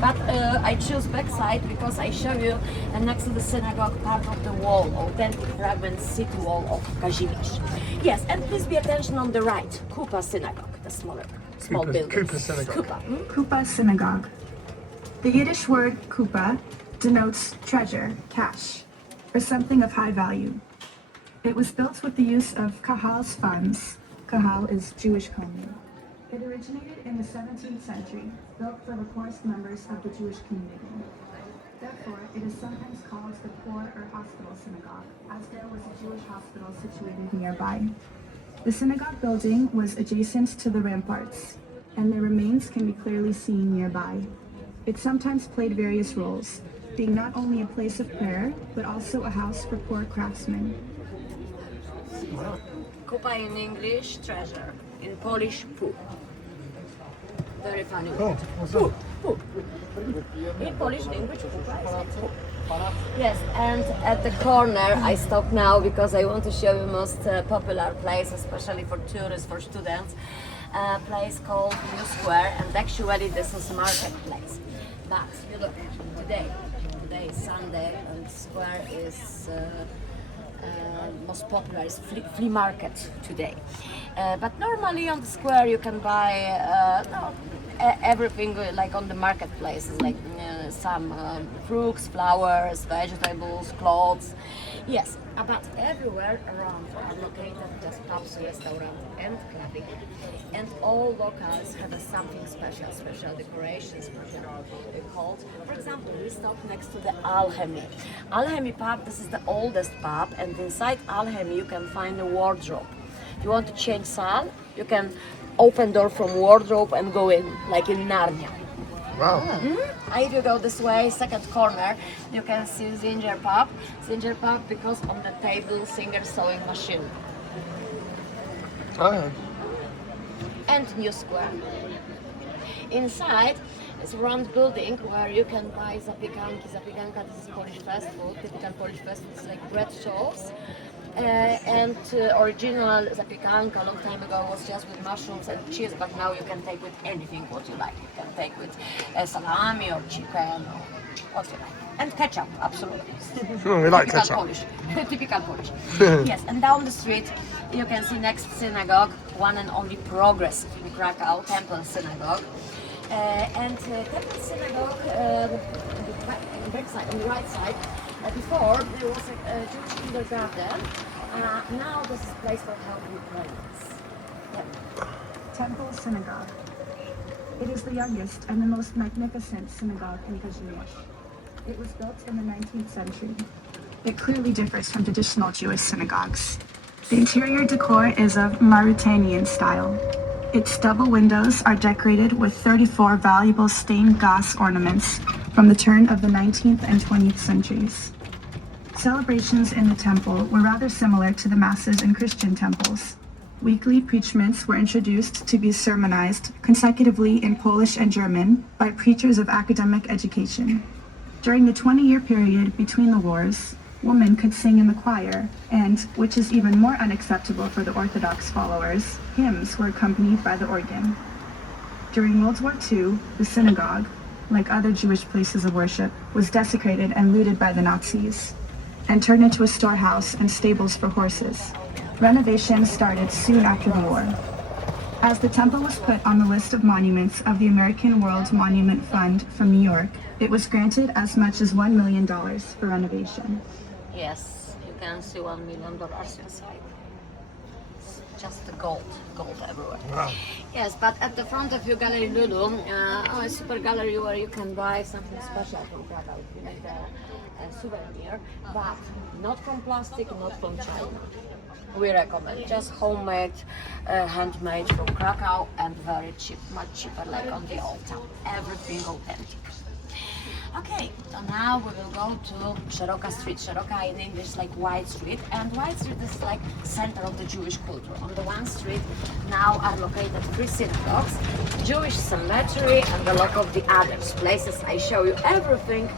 But I choose backside because I show you next to the synagogue part of the wall, authentic fragment city wall of Kazimierz. Yes, and please be attention on the right, Kupa synagogue, the small building. Kupa synagogue. Kupa. Kupa synagogue. The Yiddish word kupa denotes treasure, cash, or something of high value. It was built with the use of Kahal's funds. Kahal is Jewish coin. It originated in the 17th century, built for the poorest members of the Jewish community. Therefore, it is sometimes called the poor or hospital synagogue, as there was a Jewish hospital situated nearby. The synagogue building was adjacent to the ramparts, and their remains can be clearly seen nearby. It sometimes played various roles, being not only a place of prayer, but also a house for poor craftsmen. Kupa in English, treasure. In Polish, pu. Very funny word. Oh, what's that? Pu. In Polish language, kupa is like pu. Yes, and at the corner I stop now because I want to show you most popular place, especially for tourists, for students. A place called New Square, and actually this is marketplace. But you look, today is Sunday, and square is most popular is flea market today. But normally on the square you can buy everything like on the marketplaces, like some fruits, flowers, vegetables, clothes. Yes, but everywhere around are located just pubs, restaurants and clubbing. And all locals have something special decorations, special called. For example, we stop next to the Alchemy. Alchemy pub, this is the oldest pub, and inside Alchemy you can find a wardrobe. If you want to change style, you can open door from wardrobe and go in, like in Narnia. Wow. If you go this way, second corner, you can see Zinger Pub. Zinger Pub because on the table, singer sewing machine. Oh, yeah. And New Square. Inside is a round building where you can buy zapiekanki. Zapiekanka, this is Polish fast food. Typical Polish fast food is like bread rolls. And original zapiekanka a long time ago was just with mushrooms and cheese, but now you can take with anything what you like. You can take with salami or chicken or what you like. And ketchup, absolutely. We like Typical ketchup. Polish. Typical Polish. Yes, and down the street you can see next synagogue, one and only progressive in Krakow, Temple Synagogue. And Temple Synagogue, on the right side, before there was a Jewish kindergarten. Now this is a place for help Ukrainians. Yeah. Temple Synagogue. It is the youngest and the most magnificent synagogue in Kazimierz. It was built in the 19th century. It clearly differs from traditional Jewish synagogues. The interior decor is of Mauritanian style. Its double windows are decorated with 34 valuable stained glass ornaments from the turn of the 19th and 20th centuries. Celebrations in the temple were rather similar to the masses in Christian temples. Weekly preachments were introduced to be sermonized consecutively in Polish and German by preachers of academic education. During the 20-year period between the wars, women could sing in the choir, and, which is even more unacceptable for the Orthodox followers, hymns were accompanied by the organ. During World War II, the synagogue, like other Jewish places of worship, was desecrated and looted by the Nazis, and turned into a storehouse and stables for horses. Renovations started soon after the war. As the temple was put on the list of monuments of the American World Monument Fund from New York, it was granted as much as $1 million for renovation. Yes, you can see $1 million inside. It's just the gold everywhere. Wow. Yes, but at the front of your gallery Lulu, a super gallery where you can buy something special from Krakow. You need a souvenir, but not from plastic, not from China. We recommend just homemade, handmade from Krakow, and very cheap, much cheaper, like on the old town. Everything authentic. Okay, so now we will go to Szeroka Street. Szeroka in English like Wide Street, and Wide Street is like center of the Jewish culture. On the one street now are located 3 synagogues, Jewish cemetery, and a lot of the others places. I show you everything,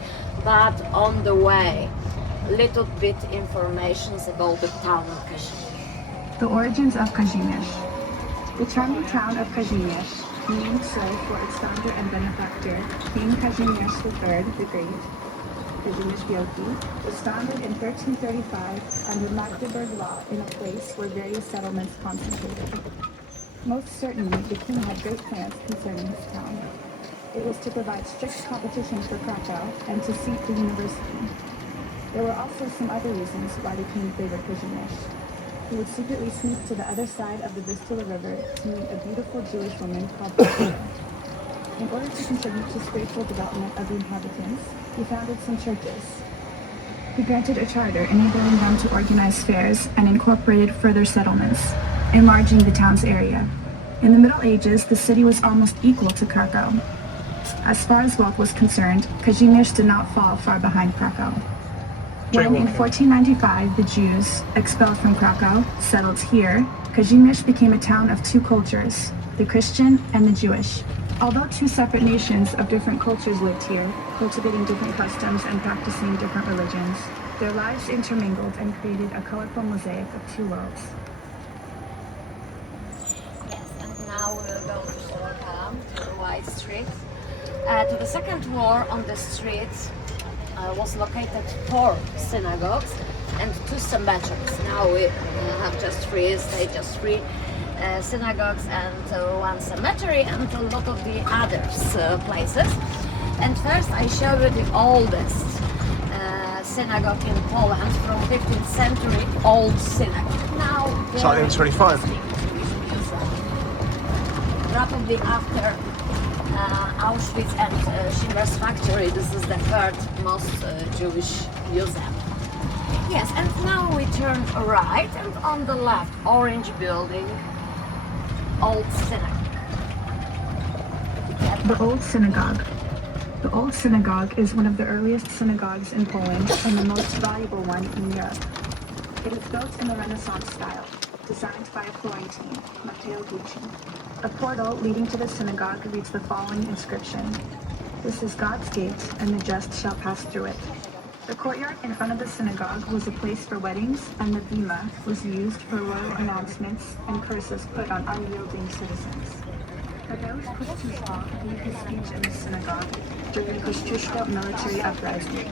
but on the way, little bit information about the town of Kazimierz. The origins of Kazimierz. The charming town of Kazimierz named so for its founder and benefactor, King Kazimierz III the Great, Kazimierz Wielki, was founded in 1335 under Magdeburg law in a place where various settlements concentrated. Most certainly, the king had great plans concerning his town. It was to provide strict competition for Krakow and to seat the university. There were also some other reasons why the king favored Kazimierz. He would secretly sneak to the other side of the Vistula River to meet a beautiful Jewish woman called Krakow. In order to contribute to spiritual development of the inhabitants, he founded some churches. He granted a charter enabling them to organize fairs and incorporated further settlements, enlarging the town's area. In the Middle Ages, the city was almost equal to Krakow. As far as wealth was concerned, Kazimierz did not fall far behind Krakow. When in 1495 the Jews, expelled from Krakow, settled here, Kazimierz became a town of two cultures, the Christian and the Jewish. Although two separate nations of different cultures lived here, cultivating different customs and practicing different religions, their lives intermingled and created a colorful mosaic of two worlds. Yes, and now we'll go to Krakow, to the White Street. To the second floor on the street was located 4 synagogues and 2 cemeteries. Now we have just 3, just 3 synagogues and 1 cemetery and a lot of the others places. And first I show you the oldest synagogue in Poland from 15th century, old synagogue. Now It's like in 25. Probably after Auschwitz and Schindler's Factory, this is the 3rd most Jewish museum. Yes, and now we turn right, and on the left, orange building, old synagogue. The Old Synagogue. The Old Synagogue is one of the earliest synagogues in Poland and the most valuable one in Europe. It is built in the Renaissance style, designed by a Florentine, Matteo Gucci. A portal leading to the synagogue reads the following inscription: "This is God's gate, and the just shall pass through it." The courtyard in front of the synagogue was a place for weddings, and the bima was used for royal announcements and curses put on unyielding citizens. Tadeusz Kościuszko gave his speech in the synagogue during the Kościuszko military uprising.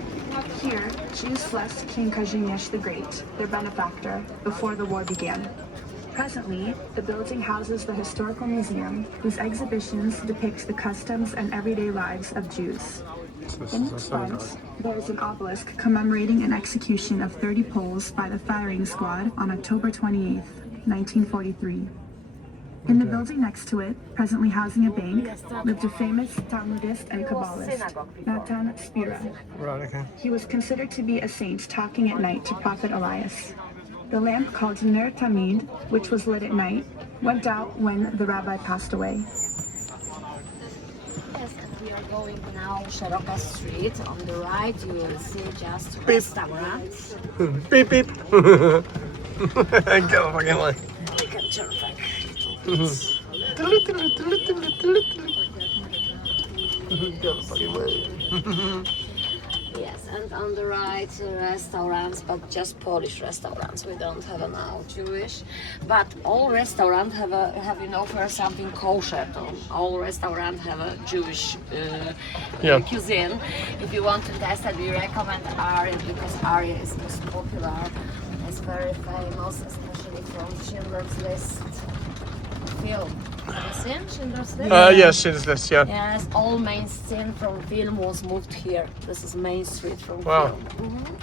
Here, Jews blessed King Kazimierz the Great, their benefactor, before the war began. Presently, the building houses the Historical Museum, whose exhibitions depict the customs and everyday lives of Jews. In its front, there is an obelisk commemorating an execution of 30 Poles by the firing squad on October 28, 1943. In the building next to it, presently housing a bank, lived a famous Talmudist and Kabbalist, Natan Spira. Right, okay. He was considered to be a saint talking at night to Prophet Elias. The lamp called Ner Tamid, which was lit at night, went out when the rabbi passed away. Yes, and we are going now Szeroka Street. On the right you will see just restaurants. Beep beep. Get off fucking way. We can turn back. Get off fucking way. Yes, and on the right restaurants, but just Polish restaurants. We don't have now Jewish, but all restaurants have in offer something kosher. All restaurants have a Jewish cuisine. If you want to test it, we recommend Aria because Aria is most popular. It's very famous, especially from Schindler's List film. Have you seen Schindler's List? Yes, Schindler's List, yeah. Yes, all main scene from film was moved here. This is Main Street from Wow. film.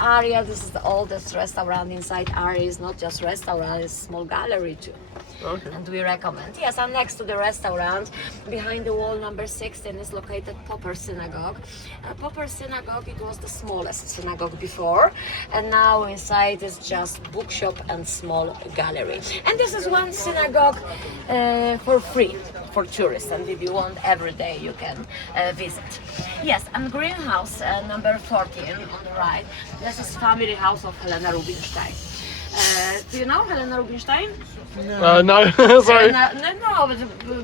Aria, this is the oldest restaurant inside. Aria is not just restaurant, it's small gallery too. Okay. And we recommend. Yes, and next to the restaurant, behind the wall number 16 is located Popper Synagogue. Popper Synagogue, it was the smallest synagogue before, and now inside is just bookshop and small gallery. And this is one synagogue for free for tourists, and if you want every day you can visit. Yes, and greenhouse number 14 on the right, this is family house of Helena Rubinstein. Do you know Helena Rubinstein? No, sorry. No,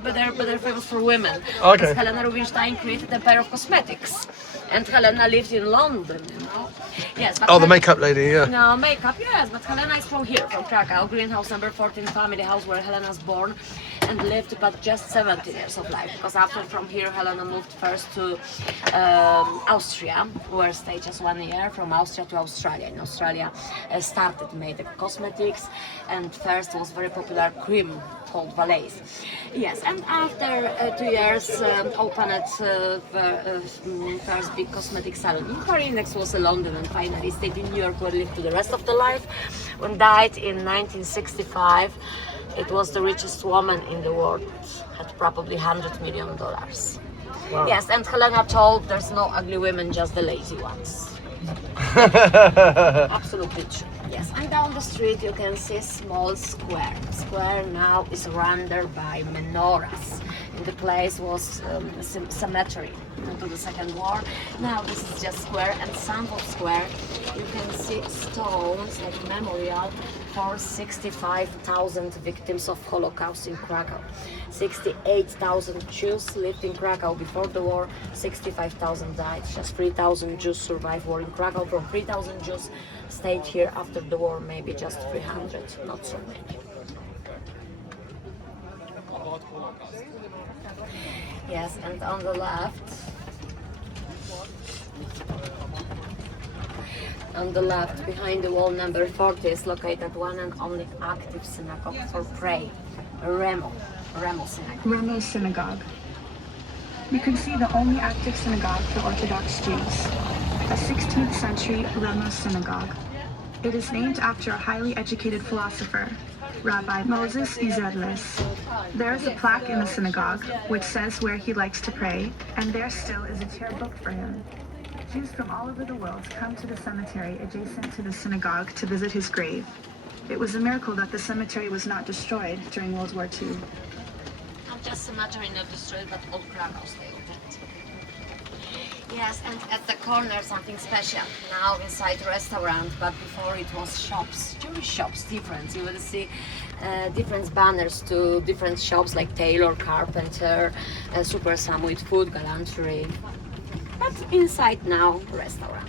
but they're famous for women. Okay. Because Helena Rubinstein created a pair of cosmetics. And Helena lived in London, you know. Yes, but Oh, the makeup lady, yeah. No, makeup, yes, but Helena is from here, from Krakow, greenhouse number 14, family house where Helena was born and lived but just 17 years of life. Because after from here, Helena moved first to Austria, where stayed just 1 year, from Austria to Australia. In Australia, started made cosmetics, and first was very popular cream called Valais. Yes, and after 2 years opened first big cosmetic salon in Paris. Next was in London, and finally stayed in New York where lived to the rest of the life. When died in 1965, it was the richest woman in the world, had probably $100 million. Wow. Yes, and Helena told there's no ugly women, just the lazy ones. Absolutely true. Yes, and down the street you can see small square. Square now is surrounded by menorahs. And the place was cemetery into the Second War. Now this is just square, and some of square you can see stones like memorial for 65,000 victims of Holocaust in Krakow. 68,000 Jews lived in Krakow before the war, 65,000 died. Just 3,000 Jews survived war in Krakow. From 3,000 Jews stayed here after the war, maybe just 300, not so many. Yes, and on the left, behind the wall number 40 is located one and only active synagogue for prayer, Remo Synagogue. Remo Synagogue. You can see the only active synagogue for Orthodox Jews, a 16th century Remo Synagogue. It is named after a highly educated philosopher, Rabbi Moses Isserles. There is a plaque in the synagogue which says where he likes to pray, and there still is a chair booked for him. Jews from all over the world come to the cemetery adjacent to the synagogue to visit his grave. It was a miracle that the cemetery was not destroyed during World War II. Not just cemetery not destroyed, but old Krakow stayed intact. Yes, and at the corner something special. Now inside restaurant, but before it was shops, Jewish shops, different. You will see different banners to different shops like tailor, carpenter, super Sam with food, gallantry. But inside now, restaurant.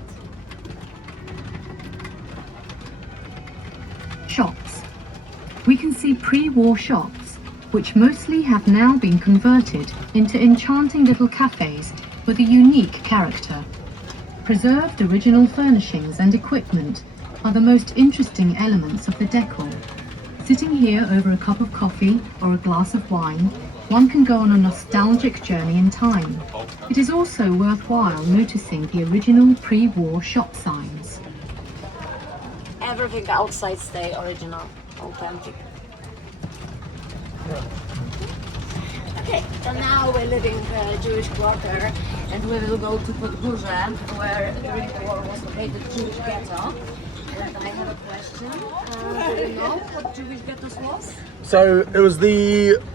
Shops. We can see pre-war shops, which mostly have now been converted into enchanting little cafes with a unique character. Preserved original furnishings and equipment are the most interesting elements of the decor. Sitting here over a cup of coffee or a glass of wine, one can go on a nostalgic journey in time. It is also worthwhile noticing the original pre-war shop signs. Everything outside stay original, authentic. Okay, so now we're living Jewish quarter, and we will go to Podgórze, where during the war was located Jewish ghetto. And I have a question. Do you know what Jewish ghettos was? So it was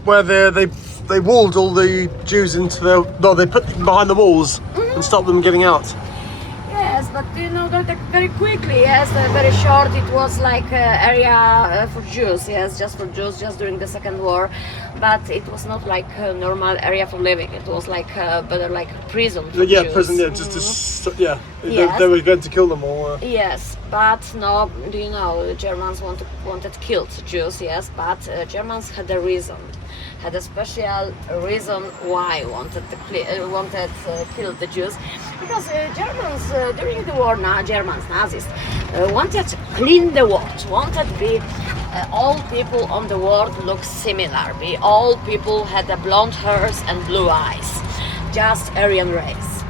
where they walled all the Jews into they put them behind the walls and stopped them getting out. Yes, but you know that very quickly, yes, very short, it was like area for Jews, yes, just for Jews, just during the Second War, but it was not like a normal area for living, it was like better like prison for Jews. Prison, yes. They were going to kill them all. Yes, but no, do you know, the Germans wanted killed Jews, yes, but Germans had a reason. Had a special reason why wanted to kill the Jews, because Germans during the war, Nazis wanted to clean the world, wanted to be all people on the world look similar, be all people had the blonde hairs and blue eyes, just Aryan race.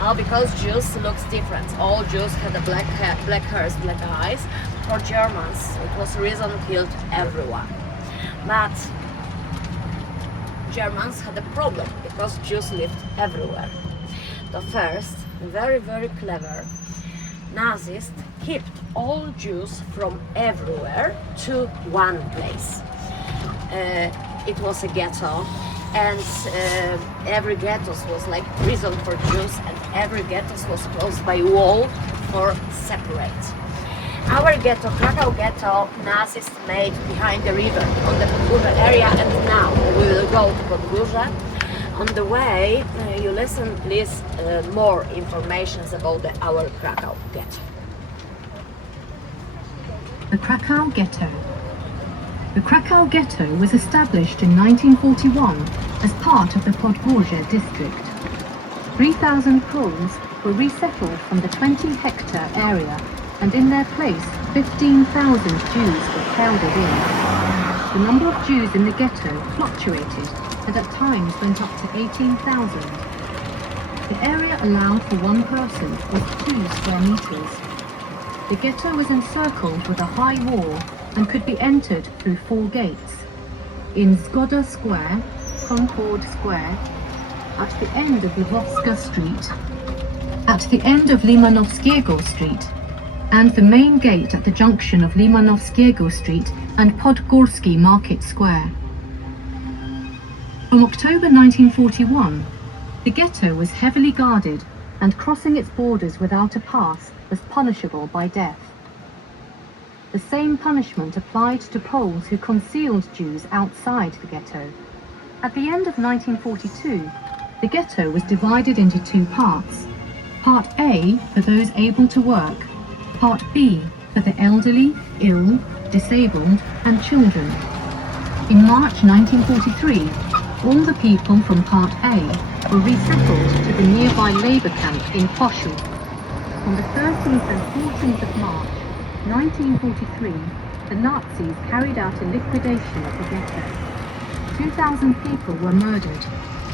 Now because Jews looks different, all Jews had the black hairs, black eyes. For Germans, it was reason killed everyone, but Germans had a problem because Jews lived everywhere. The first, very, very clever, Nazis kept all Jews from everywhere to one place. It was a ghetto, and every ghetto was like prison for Jews, and every ghetto was closed by wall for separate. Our ghetto, Krakow ghetto, Nazis made behind the river on the Podgórze area, and now we will go to Podgórze. on the way, you listen, please, more information about our Krakow ghetto. The Krakow Ghetto. The Krakow Ghetto was established in 1941 as part of the Podgórze district. 3,000 Poles were resettled from the 20-hectare area, and in their place 15,000 Jews were crowded in. The number of Jews in the ghetto fluctuated and at times went up to 18,000. The area allowed for one person was 2 square meters. The ghetto was encircled with a high wall and could be entered through 4 gates. In Zgoda Square, Concord Square, at the end of Lwowska Street, at the end of Limanowskiego Street, and the main gate at the junction of Limanowskiego Street and Podgórski Market Square. From October 1941, the ghetto was heavily guarded, and crossing its borders without a pass was punishable by death. The same punishment applied to Poles who concealed Jews outside the ghetto. At the end of 1942, the ghetto was divided into 2 parts. Part A for those able to work, Part B for the elderly, ill, disabled and children. In March 1943, all the people from Part A were resettled to the nearby labour camp in Koszów. On the 13th and 14th of March 1943, the Nazis carried out a liquidation of the ghetto. 2,000 people were murdered,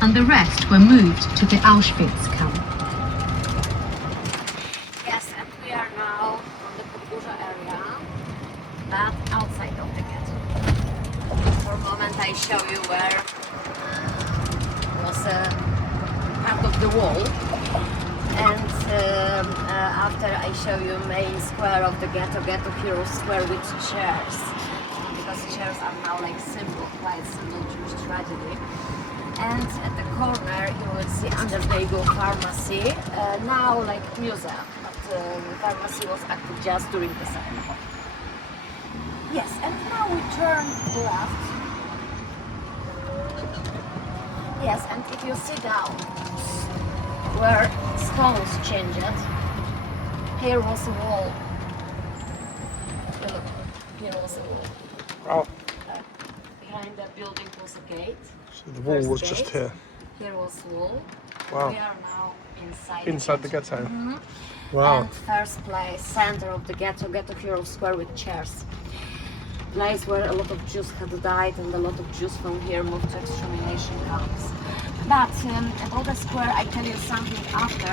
and the rest were moved to the Auschwitz camp. Yes, and we are now on the Podgórze area, but outside of the ghetto. For a moment I show you where was part of the wall, and after I show you main square of the ghetto, Ghetto Hero Square with chairs, because chairs are now like symbol, quite symbol Jewish tragedy. And at the corner you will see under the Eagle Pharmacy, now like museum, but the pharmacy was active just during the summer. Yes, and now we turn left. Yes, and if you sit down where stones changed, here was a wall. Look, here was a wall. Oh, Behind the building was a gate. so the wall First was gate. just here. Here was wall. Wow. We are now inside. Inside the ghetto. Mhm. Wow. And first place, center of the ghetto, Ghetto Hero Square with chairs. Place where a lot of Jews had died, and a lot of Jews from here moved to extermination camps. But about the square, I tell you something after.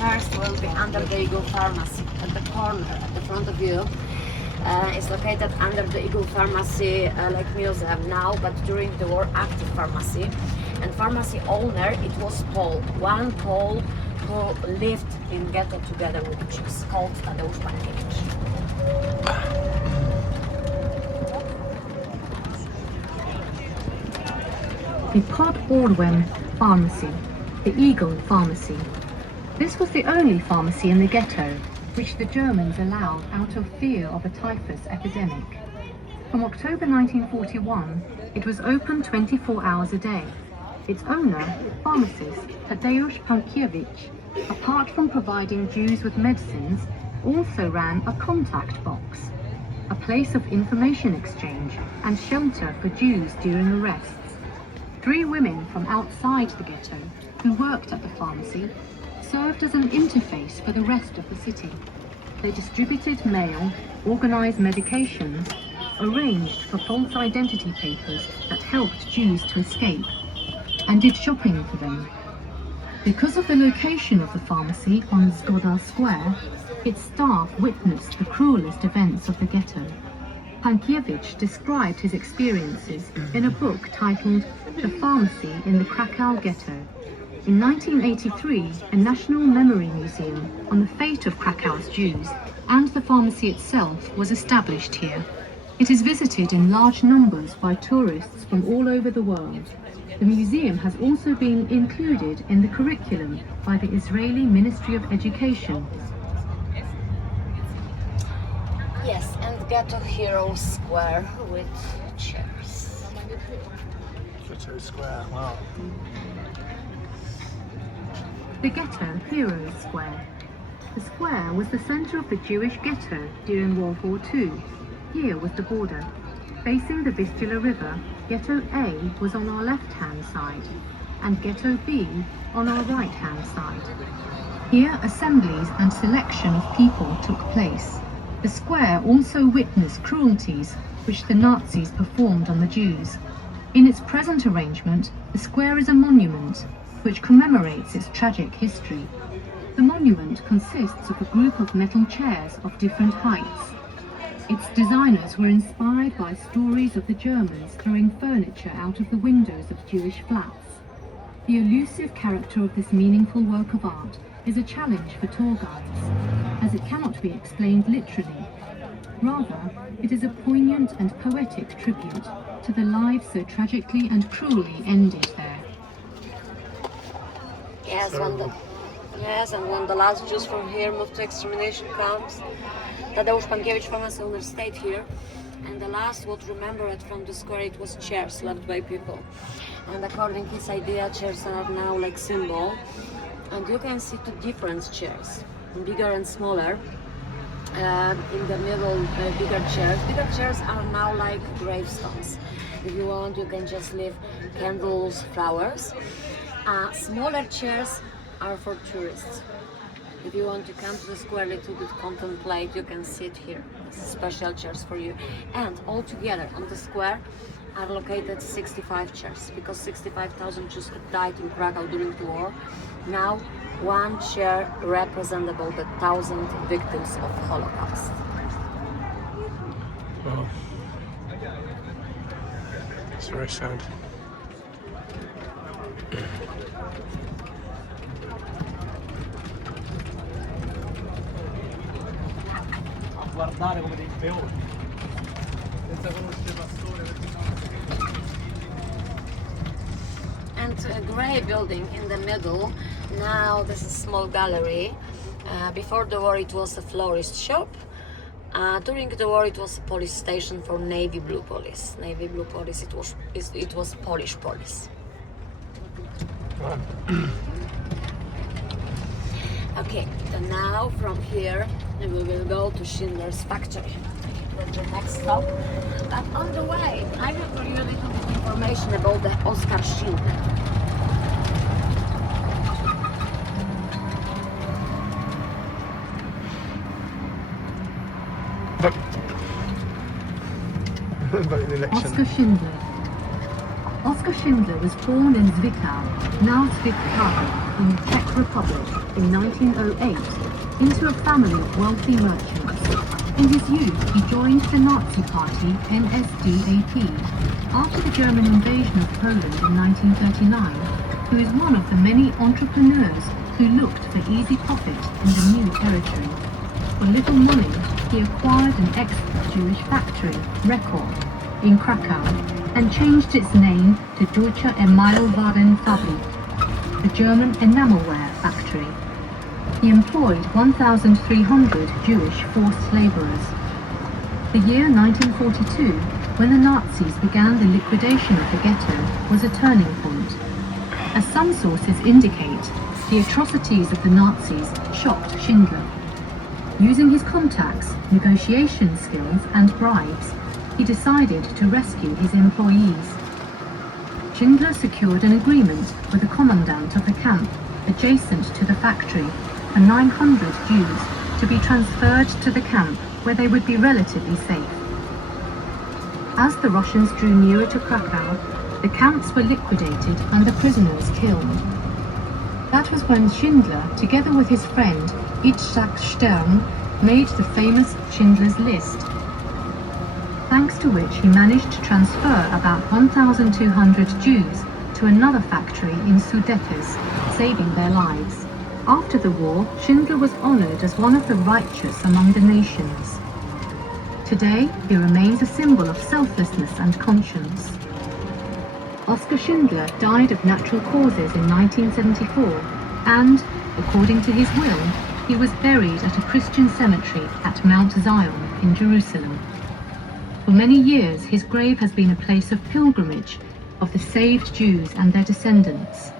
First will be under the Eagle Pharmacy, at the corner, at the front of you. It's located under the Eagle Pharmacy, like museum now, but during the war, active pharmacy. And pharmacy owner, it was Pole, one Pole who lived in ghetto together with Jews, called Tadeusz Pankiewicz. The Podgórze Pharmacy, the Eagle Pharmacy. This was the only pharmacy in the ghetto which the Germans allowed out of fear of a typhus epidemic. From October 1941, it was open 24 hours a day. Its owner, pharmacist Tadeusz Pankiewicz, apart from providing Jews with medicines, also ran a contact box, a place of information exchange and shelter for Jews during arrests. 3 women from outside the ghetto, who worked at the pharmacy, served as an interface for the rest of the city. They distributed mail, organized medications, arranged for false identity papers that helped Jews to escape, and did shopping for them. Because of the location of the pharmacy on Zgoda Square, its staff witnessed the cruelest events of the ghetto. Pankiewicz described his experiences in a book titled The Pharmacy in the Krakow Ghetto. In 1983, a National Memory Museum on the fate of Krakow's Jews and the pharmacy itself was established here. It is visited in large numbers by tourists from all over the world. The museum has also been included in the curriculum by the Israeli Ministry of Education. Yes, and Ghetto Hero Square with chairs. The Ghetto Square. Wow. The Ghetto Heroes Square. The square was the centre of the Jewish ghetto during World War II. Here was the border. Facing the Vistula River, Ghetto A was on our left-hand side, and Ghetto B on our right-hand side. Here assemblies and selection of people took place. The square also witnessed cruelties which the Nazis performed on the Jews. In its present arrangement, the square is a monument which commemorates its tragic history. The monument consists of a group of metal chairs of different heights. Its designers were inspired by stories of the Germans throwing furniture out of the windows of Jewish flats. The elusive character of this meaningful work of art is a challenge for tour guides, as it cannot be explained literally. Rather, it is a poignant and poetic tribute to the lives so tragically and cruelly ended there. Yes, and when the last Jews from here moved to extermination camps, Tadeusz Pankiewicz, famous owner, stayed here, and the last would remember it from the square, it was chairs left by people. And according to his idea, chairs are now like symbol, and you can see two different chairs, bigger and smaller. In the middle, bigger chairs. Bigger chairs are now like gravestones. If you want, you can just leave candles, flowers. Smaller chairs are for tourists. If you want to come to the square a little bit, contemplate, you can sit here. It's special chairs for you. And altogether on the square are located 65 chairs, because 65,000 Jews died in Krakow during the war. Now, one chair represents about 1,000 victims of Holocaust. Wow. It's very sad. Guardare come dei peoni senza conoscere pastore. And a grey building in the middle. Now this is a small gallery. Before the war it was a florist shop. During the war it was a police station for navy blue police. Navy blue police, it was Polish police. Okay, and now from here we will go to Schindler's factory. That's the next stop. But on the way, I will tell you a little bit information about the Oskar Schindler. Vote in the election. Oskar Schindler. Oskar Schindler was born in Zwickau, now Zwickau, in the Czech Republic in 1908, into a family of wealthy merchants. In his youth, he joined the Nazi party NSDAP. After the German invasion of Poland in 1939, he was one of the many entrepreneurs who looked for easy profit in the new territory. For little money, he acquired an excellent Jewish factory, Record, in Krakow, and changed its name to Deutsche Emailwarenfabrik, the German enamelware factory. He employed 1,300 Jewish forced labourers. The year 1942, when the Nazis began the liquidation of the ghetto, was a turning point. As some sources indicate, the atrocities of the Nazis shocked Schindler. Using his contacts, negotiation skills and bribes, he decided to rescue his employees. Schindler secured an agreement with the commandant of the camp adjacent to the factory for 900 Jews to be transferred to the camp where they would be relatively safe. As the Russians drew nearer to Krakow, the camps were liquidated and the prisoners killed. That was when Schindler, together with his friend Itzhak Stern, made the famous Schindler's List, thanks to which he managed to transfer about 1,200 Jews to another factory in Sudetes, saving their lives. After the war, Schindler was honored as one of the righteous among the nations. Today, he remains a symbol of selflessness and conscience. Oskar Schindler died of natural causes in 1974, and, according to his will, he was buried at a Christian cemetery at Mount Zion in Jerusalem. For many years, his grave has been a place of pilgrimage, of the saved Jews and their descendants.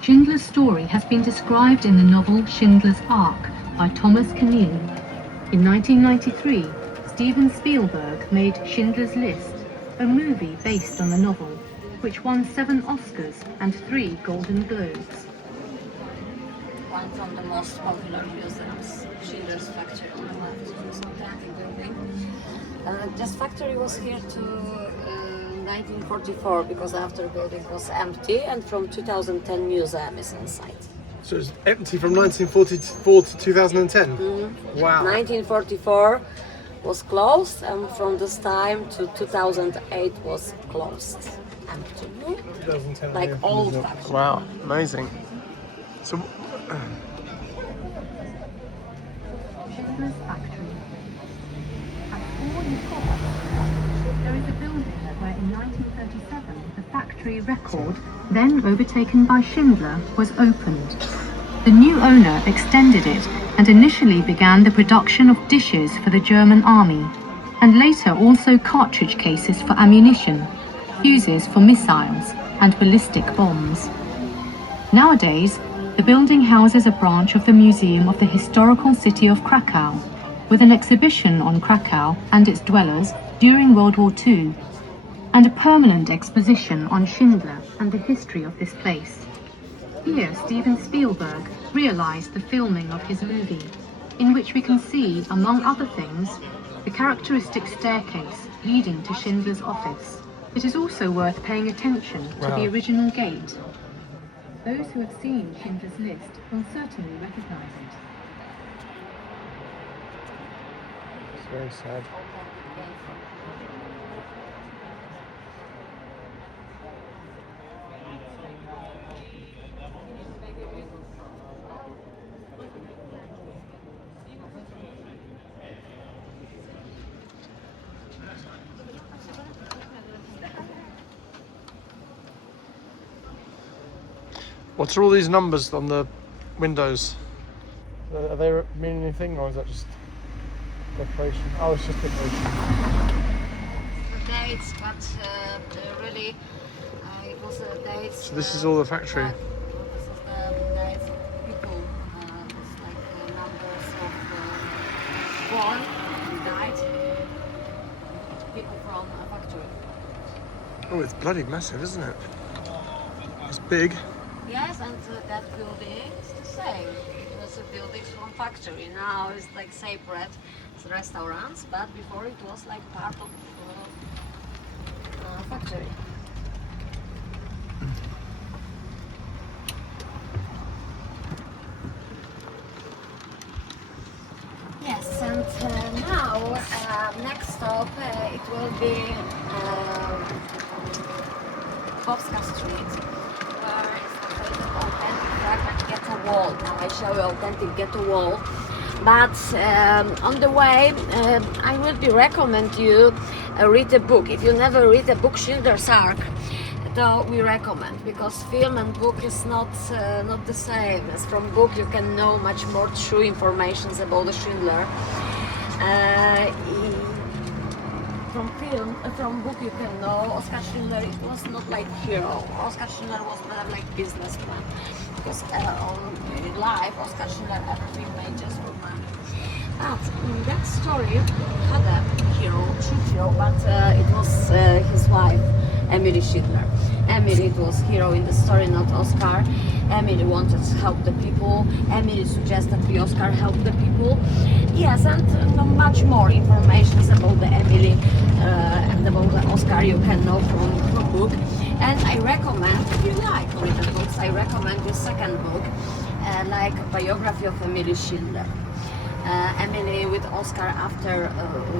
Schindler's story has been described in the novel Schindler's Ark by Thomas Keneally. In 1993, Steven Spielberg made Schindler's List, a movie based on the novel, which won 7 Oscars and 3 Golden Globes. One from the most popular museums, Schindler's Factory on the left. It's a gigantic building. This factory was here to 1944 because after the building was empty, and from 2010 museum is inside. So it's empty from 1944 to 2010? Wow. 1944 was closed, and from this time to 2008 was closed. Empty. 2010. Like yeah. old factory. Wow, amazing. So, Schindler's Factory. At 4 Nicola, there is a building where in 1937 the factory record, then overtaken by Schindler, was opened. The new owner extended it and initially began the production of dishes for the German army, and later also cartridge cases for ammunition, fuses for missiles, and ballistic bombs. Nowadays, the building houses a branch of the Museum of the Historical City of Krakow, with an exhibition on Krakow and its dwellers during World War II, and a permanent exposition on Schindler and the history of this place. Here, Steven Spielberg realized the filming of his movie, in which we can see, among other things, the characteristic staircase leading to Schindler's office. It is also worth paying attention to the original gate. Those who have seen Schindler's List will certainly recognize it. it's very sad. What are all these numbers on the windows? Are they meaning anything, or is that just decoration? Oh, it's just decoration. The dates, but really it was dates. So this is all the factory? This is the dates of people. It's like numbers of born and died. People from a factory. Oh, it's bloody massive, isn't it? It's big. Yes, and that building is the same. It was a building from factory. Now it's like separate restaurants, but before it was like part of factory. Yes, and now next stop it will be Bobska Street, where is located authentic fragment ghetto wall. Now I show you authentic ghetto wall. But on the way, I will recommend you read a book. If you never read a book, Schindler's Ark, though we recommend, because film and book is not the same. As from book, you can know much more true information about the Schindler. From book you can know Oskar Schindler. It was not like hero. Oskar Schindler was better like businessman, because in life Oskar Schindler everything made just for money. But that story had a hero, true hero, but it was his wife, Emily Schindler. Emily was hero in the story, not Oskar. Emily wanted to help the people. Emily suggested the Oskar help the people. Yes, and much more information about the Emily and about the Oskar you can know from book. And I recommend, if you like reading books, I recommend the second book, like biography of Emily Schindler. Emily with Oskar after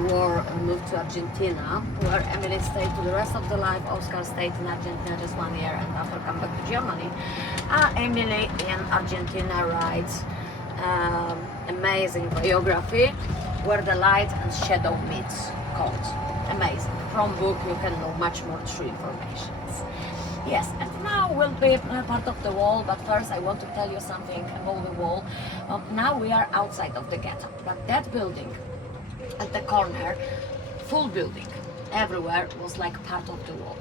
war moved to Argentina, where Emily stayed for the rest of the life. Oskar stayed in Argentina just 1 year and after come back to Germany. Emily in Argentina writes amazing biography where the light and shadow meets, called. Amazing. From book you can know much more true information. Yes, and now will be part of the wall, but first I want to tell you something about the wall. Now we are outside of the ghetto, but that building at the corner, full building, everywhere was like part of the wall.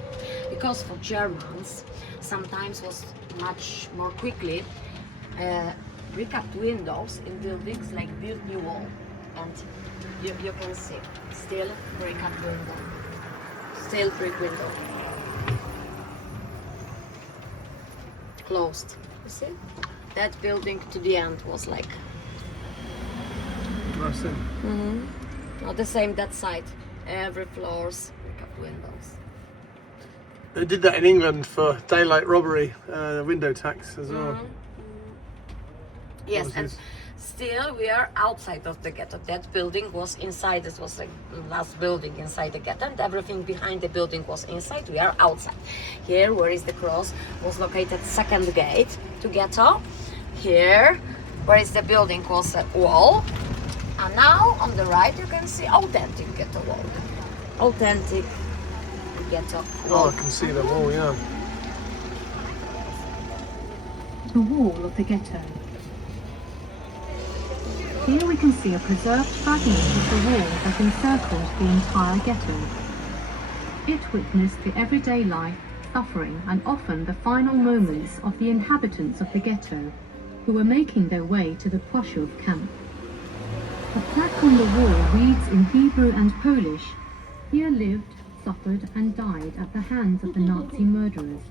Because for Germans, sometimes was much more quickly recapped windows in buildings like built new wall. And you can see, still recapped window, still brick window. Closed, you see? That building to the end was like... I see. Not the same that side. Every floors, recapped windows. They did that in England for daylight robbery, window tax as well. Yes, Was and this- still we are outside of the ghetto. That building was inside. This was like the last building inside the ghetto, and everything behind the building was inside. We are outside. Here, where is the cross, was located second gate to ghetto. Here, where is the building, was a wall. And now on the right you can see authentic ghetto wall. Authentic ghetto Oh, wall. I can see the wall, yeah. The wall of the ghetto. Here we can see a preserved fragment of the wall that encircled the entire ghetto. It witnessed the everyday life, suffering, and often the final moments of the inhabitants of the ghetto, who were making their way to the Ploshov camp. A plaque on the wall reads in Hebrew and Polish, "Here lived, suffered, and died at the hands of the Nazi murderers.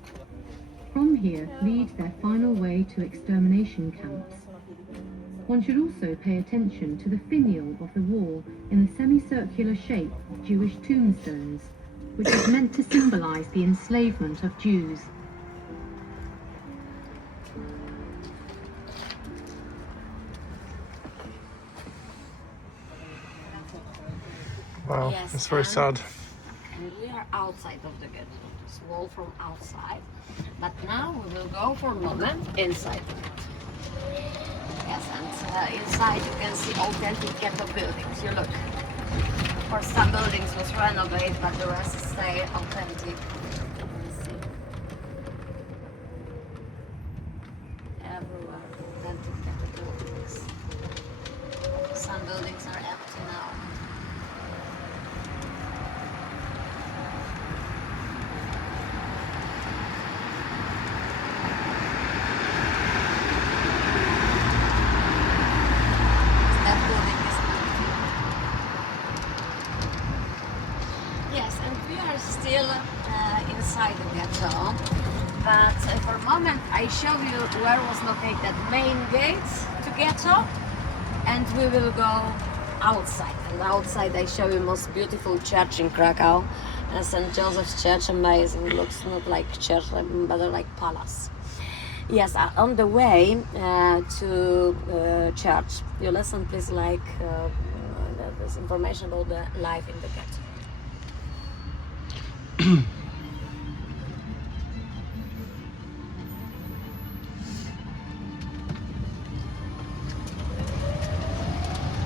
From here lead their final way to extermination camps." One should also pay attention to the finial of the wall in the semicircular shape of Jewish tombstones, which is meant to symbolize the enslavement of Jews. Wow, Yes, it's very and- sad. And we are outside of the ghetto, this wall from outside. But now we will go for a moment inside the ghetto. Yes, and inside you can see authentic ghetto buildings. You look. For some buildings was renovated, but the rest stay authentic. You can see. Everywhere authentic ghetto buildings. Some buildings are empty now. That building is empty. Yes, and we are still inside the ghetto. But for a moment, I show you where was located main gates to ghetto, and we will go outside. And outside, I show you most beautiful church in Krakow, St. Joseph's Church. Amazing, looks not like church, but like palace. Yes, on the way to church, you listen please like this information about the life in the ghetto.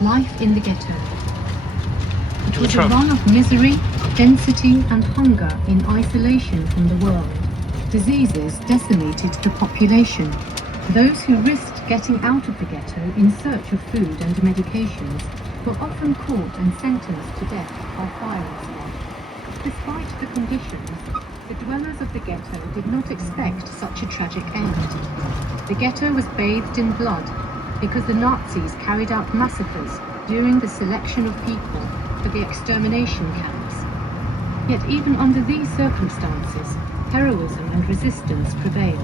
Life in the ghetto. It was a Trump. run of misery, density, and hunger in isolation from the world. Diseases decimated the population. Those who risked getting out of the ghetto in search of food and medications were often caught and sentenced to death by firing squad. Despite the conditions, the dwellers of the ghetto did not expect such a tragic end. The ghetto was bathed in blood because the Nazis carried out massacres during the selection of people for the extermination camps. Yet even under these circumstances, heroism and resistance prevailed.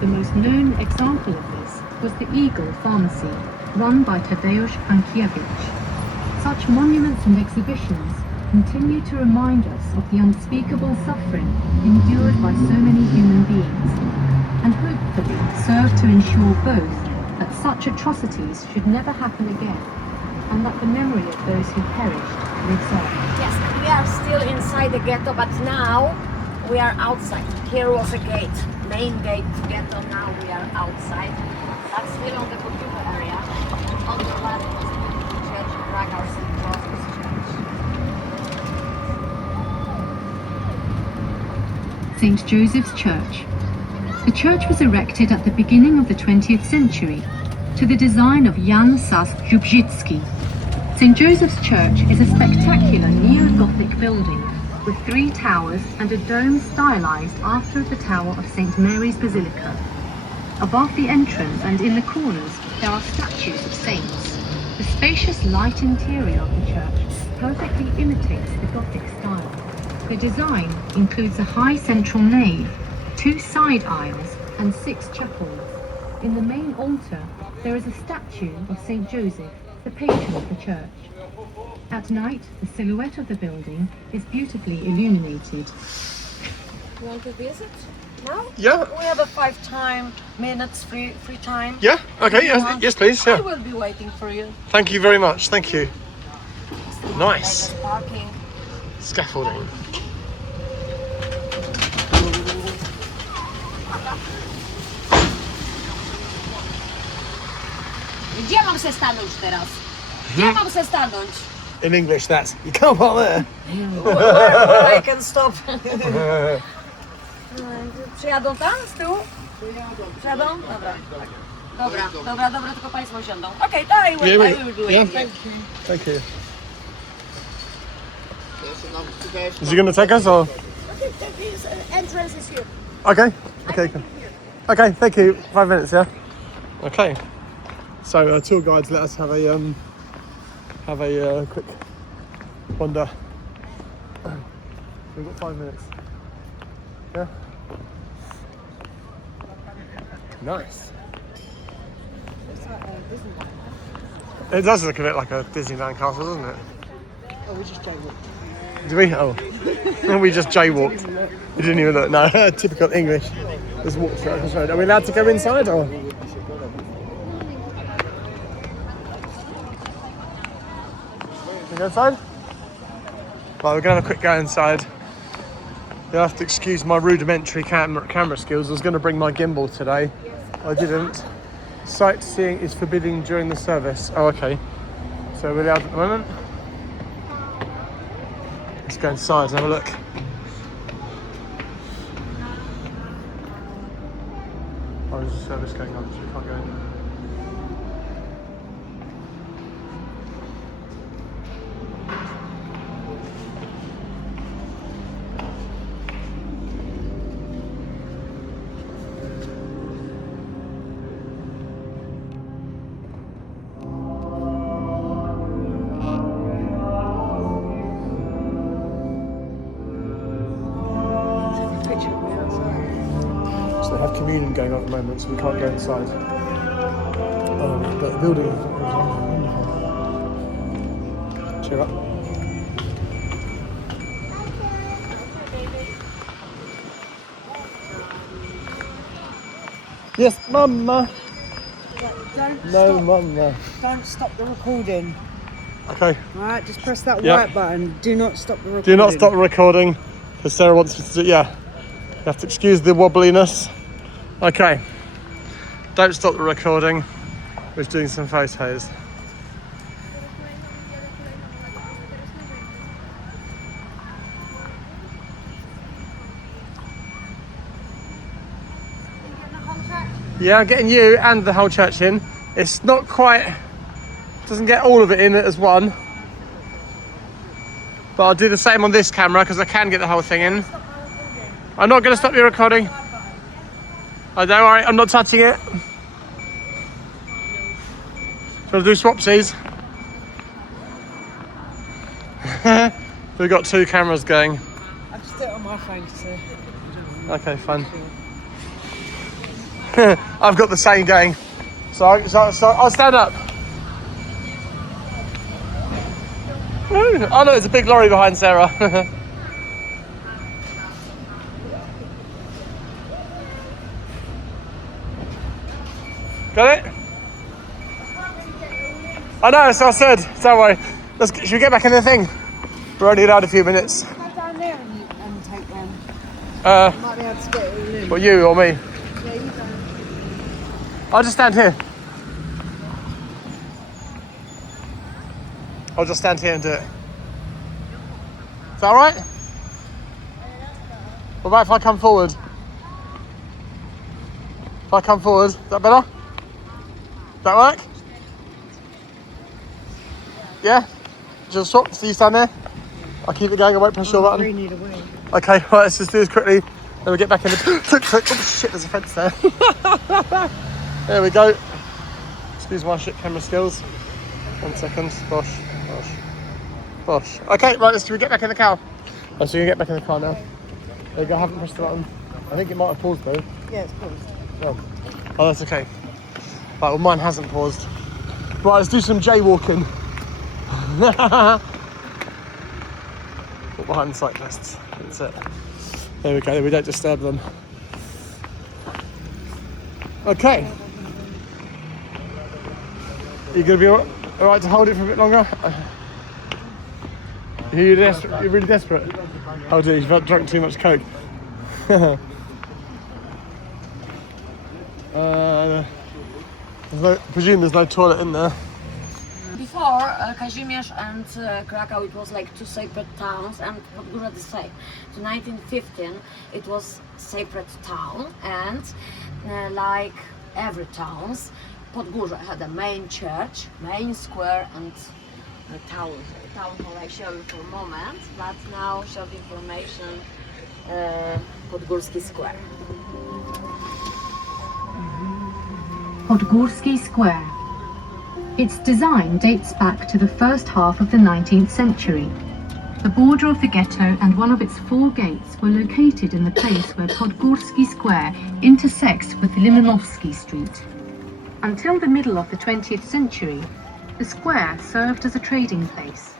The most known example of this was the Eagle Pharmacy, run by Tadeusz Pankiewicz. Such monuments and exhibitions continue to remind us of the unspeakable suffering endured by so many human beings, and hopefully serve to ensure both that such atrocities should never happen again, and that the memory of those who perished lives on. Yes, and we are still inside the ghetto, but now we are outside. Here was a gate, main gate to ghetto. Now we are outside. That's still on the computer area. On the left was the church, Krakow St. Joseph's Church. St. Joseph's Church. The church was erected at the beginning of the 20th century to the design of Jan Sas Żubrzicki. St. Joseph's Church is a spectacular neo-Gothic building with 3 towers and a dome stylized after the tower of St. Mary's Basilica. Above the entrance and in the corners there are statues of saints. The spacious light interior of the church perfectly imitates the Gothic style. The design includes a high central nave, 2 side aisles and 6 chapels. In the main altar there is a statue of St. Joseph, the patron of the church. At night, the silhouette of the building is beautifully illuminated. You want to visit now? Yeah. We have a 5 minutes free time. Yeah. Okay. Yes. Yeah. Yes, please. I Yeah. will be waiting for you. Thank you very much. Thank you. Nice. Parking. Scaffolding. Gdzie mam się stanąć teraz? Gdzie mam się stanąć? In English, that's you can't park there. Where I can stop. Przyjadą tam z tyłu? Przyjadą? Dobra, tylko Państwo siądą. Okej, to I will do it. Yeah. Thank you. Is he going to take us or? Entrance is here. Okay. Okay. Okay. Thank you. 5 minutes. Yeah. Okay. So tour guides let us have a quick wander. We've got 5 minutes. Yeah. Nice. It does look a bit like a Disneyland castle, doesn't it? Oh, we just jaywalked. Did we? Oh. We just jaywalked. You didn't even look. No, typical English. Just walked straight across the road. Are we allowed to go inside or? Can we go inside? Right, we're going to have a quick go inside. You'll have to excuse my rudimentary camera skills. I was going to bring my gimbal today. I didn't. Sightseeing is forbidden during the service. Oh, okay. So we're allowed at the moment. Let's go inside and have a look. Oh, there's a service going on, so we can't go in. So they have communion going on at the moment, so we can't go inside. But the building is wonderful. Cheer up. Yes, Mama. Mama. Don't stop the recording. Okay. Alright, just press that Yep. white button. Do not stop the recording. Do not stop the recording, because Sarah wants me to do. Yeah. You have to excuse the wobbliness. Okay. Don't stop the recording. We're doing some photos. Yeah, I'm getting you and the whole church in. It's not quite, doesn't get all of it in as one. But I'll do the same on this camera because I can get the whole thing in. I'm not going to stop your recording. Oh, don't worry, I'm not touching it. So I'll do swapsies. We've got 2 cameras going. I've just did it on my phone to see. Okay, fine. I've got the same going. So I'll stand up. Oh no, there's a big lorry behind Sarah. Got it? I know, so I said, don't worry. Should we get back in the thing? We're only allowed a few minutes. Go down there and take them. You Might be able to get it all in. What, you or me? Yeah, you go. I'll just stand here. I'll just stand here and do it. Is that alright? What about if I come forward? If I come forward, is that better? Does that work? Yeah? Just stop, so you stand there. I'll keep it going, I won't press your button. Need a wee. Okay, right, let's just do this quickly. Then we'll get back in the... Click, click. Oh shit, there's a fence there. There we go. Excuse my shit camera skills. 1 second. Bosh, bosh, bosh. Okay, right, let's get back in the car. Oh, so you can get back in the car now. There you go, I haven't pressed the button. I think it might have paused though. Yeah, it's paused. Oh, that's okay. Right, well mine hasn't paused. Right, let's do some jaywalking. Put behind the cyclists. That's it. There we go, we don't disturb them. Okay. You gonna be alright to hold it for a bit longer? You're really desperate? Oh dear, you've drunk too much Coke. Presume there's no toilet in there. Before Kazimierz and Krakow, it was like two separate towns, and Podgórze the same. To 1915, it was separate town, and like every towns, Podgórze had a main church, main square, and a town hall. I show you for a moment, but now short information. Podgórski Square. Podgórski Square. Its design dates back to the first half of the 19th century. The border of the ghetto and one of its 4 gates were located in the place where Podgórski Square intersects with Limanowski Street. Until the middle of the 20th century, the square served as a trading place.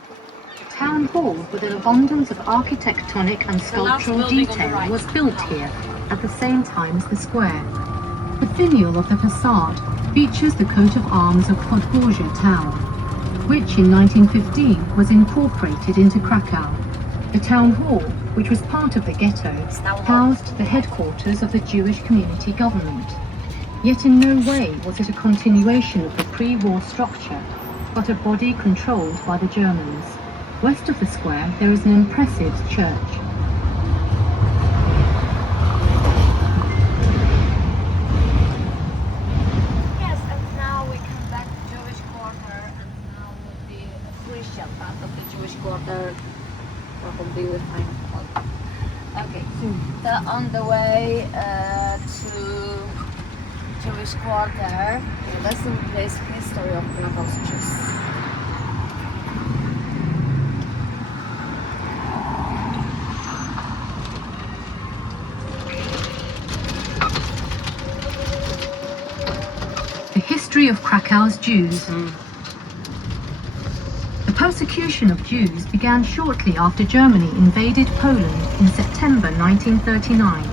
The town hall, with an abundance of architectonic and sculptural detail, was built here at the same time as the square. The finial of the facade features the coat of arms of Podgórze town, which in 1915 was incorporated into Krakow. The town hall, which was part of the ghetto, housed the headquarters of the Jewish community government. Yet in no way was it a continuation of the pre-war structure, but a body controlled by the Germans. West of the square there is an impressive church. Yes, and now we come back to Jewish quarter, and now will be a Christian part of the Jewish quarter. Probably we find out. Okay, so on the way to Jewish quarter, listen to this history of Krakow's Jews. The history of Krakow's Jews. The persecution of Jews began shortly after Germany invaded Poland in September 1939.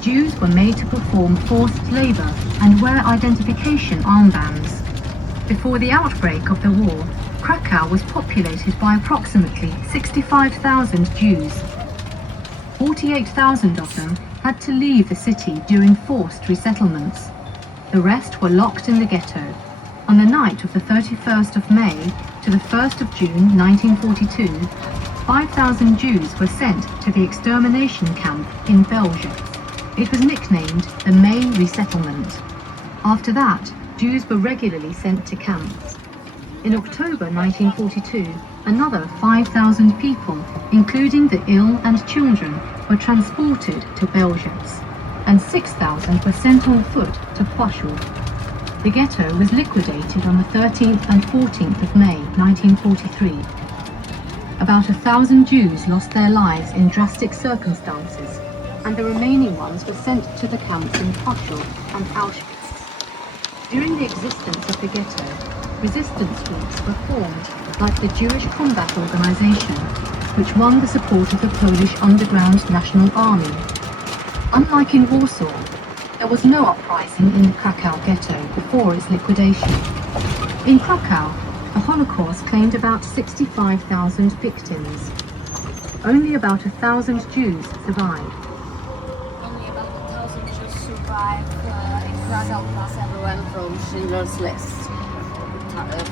Jews were made to perform forced labor and wear identification armbands. Before the outbreak of the war, Krakow was populated by approximately 65,000 Jews. 48,000 of them had to leave the city during forced resettlements. The rest were locked in the ghetto. On the night of the 31st of May to the 1st of June 1942, 5,000 Jews were sent to the extermination camp in Belgium. It was nicknamed the May Resettlement. After that, Jews were regularly sent to camps. In October 1942, another 5,000 people, including the ill and children, were transported to Belgium, and 6,000 were sent on foot to Płaszów. The ghetto was liquidated on the 13th and 14th of May 1943. About 1,000 Jews lost their lives in drastic circumstances, and the remaining ones were sent to the camps in Płaszów and Auschwitz. During the existence of the ghetto, resistance groups were formed, like the Jewish Combat Organization, which won the support of the Polish Underground National Army. Unlike in Warsaw, there was no uprising in the Krakow ghetto before its liquidation. In Krakow, the Holocaust claimed about 65,000 victims. Only about 1,000 Jews survived. Only about 1,000 Jews survived in Krakow, plus everyone from Schindler's List.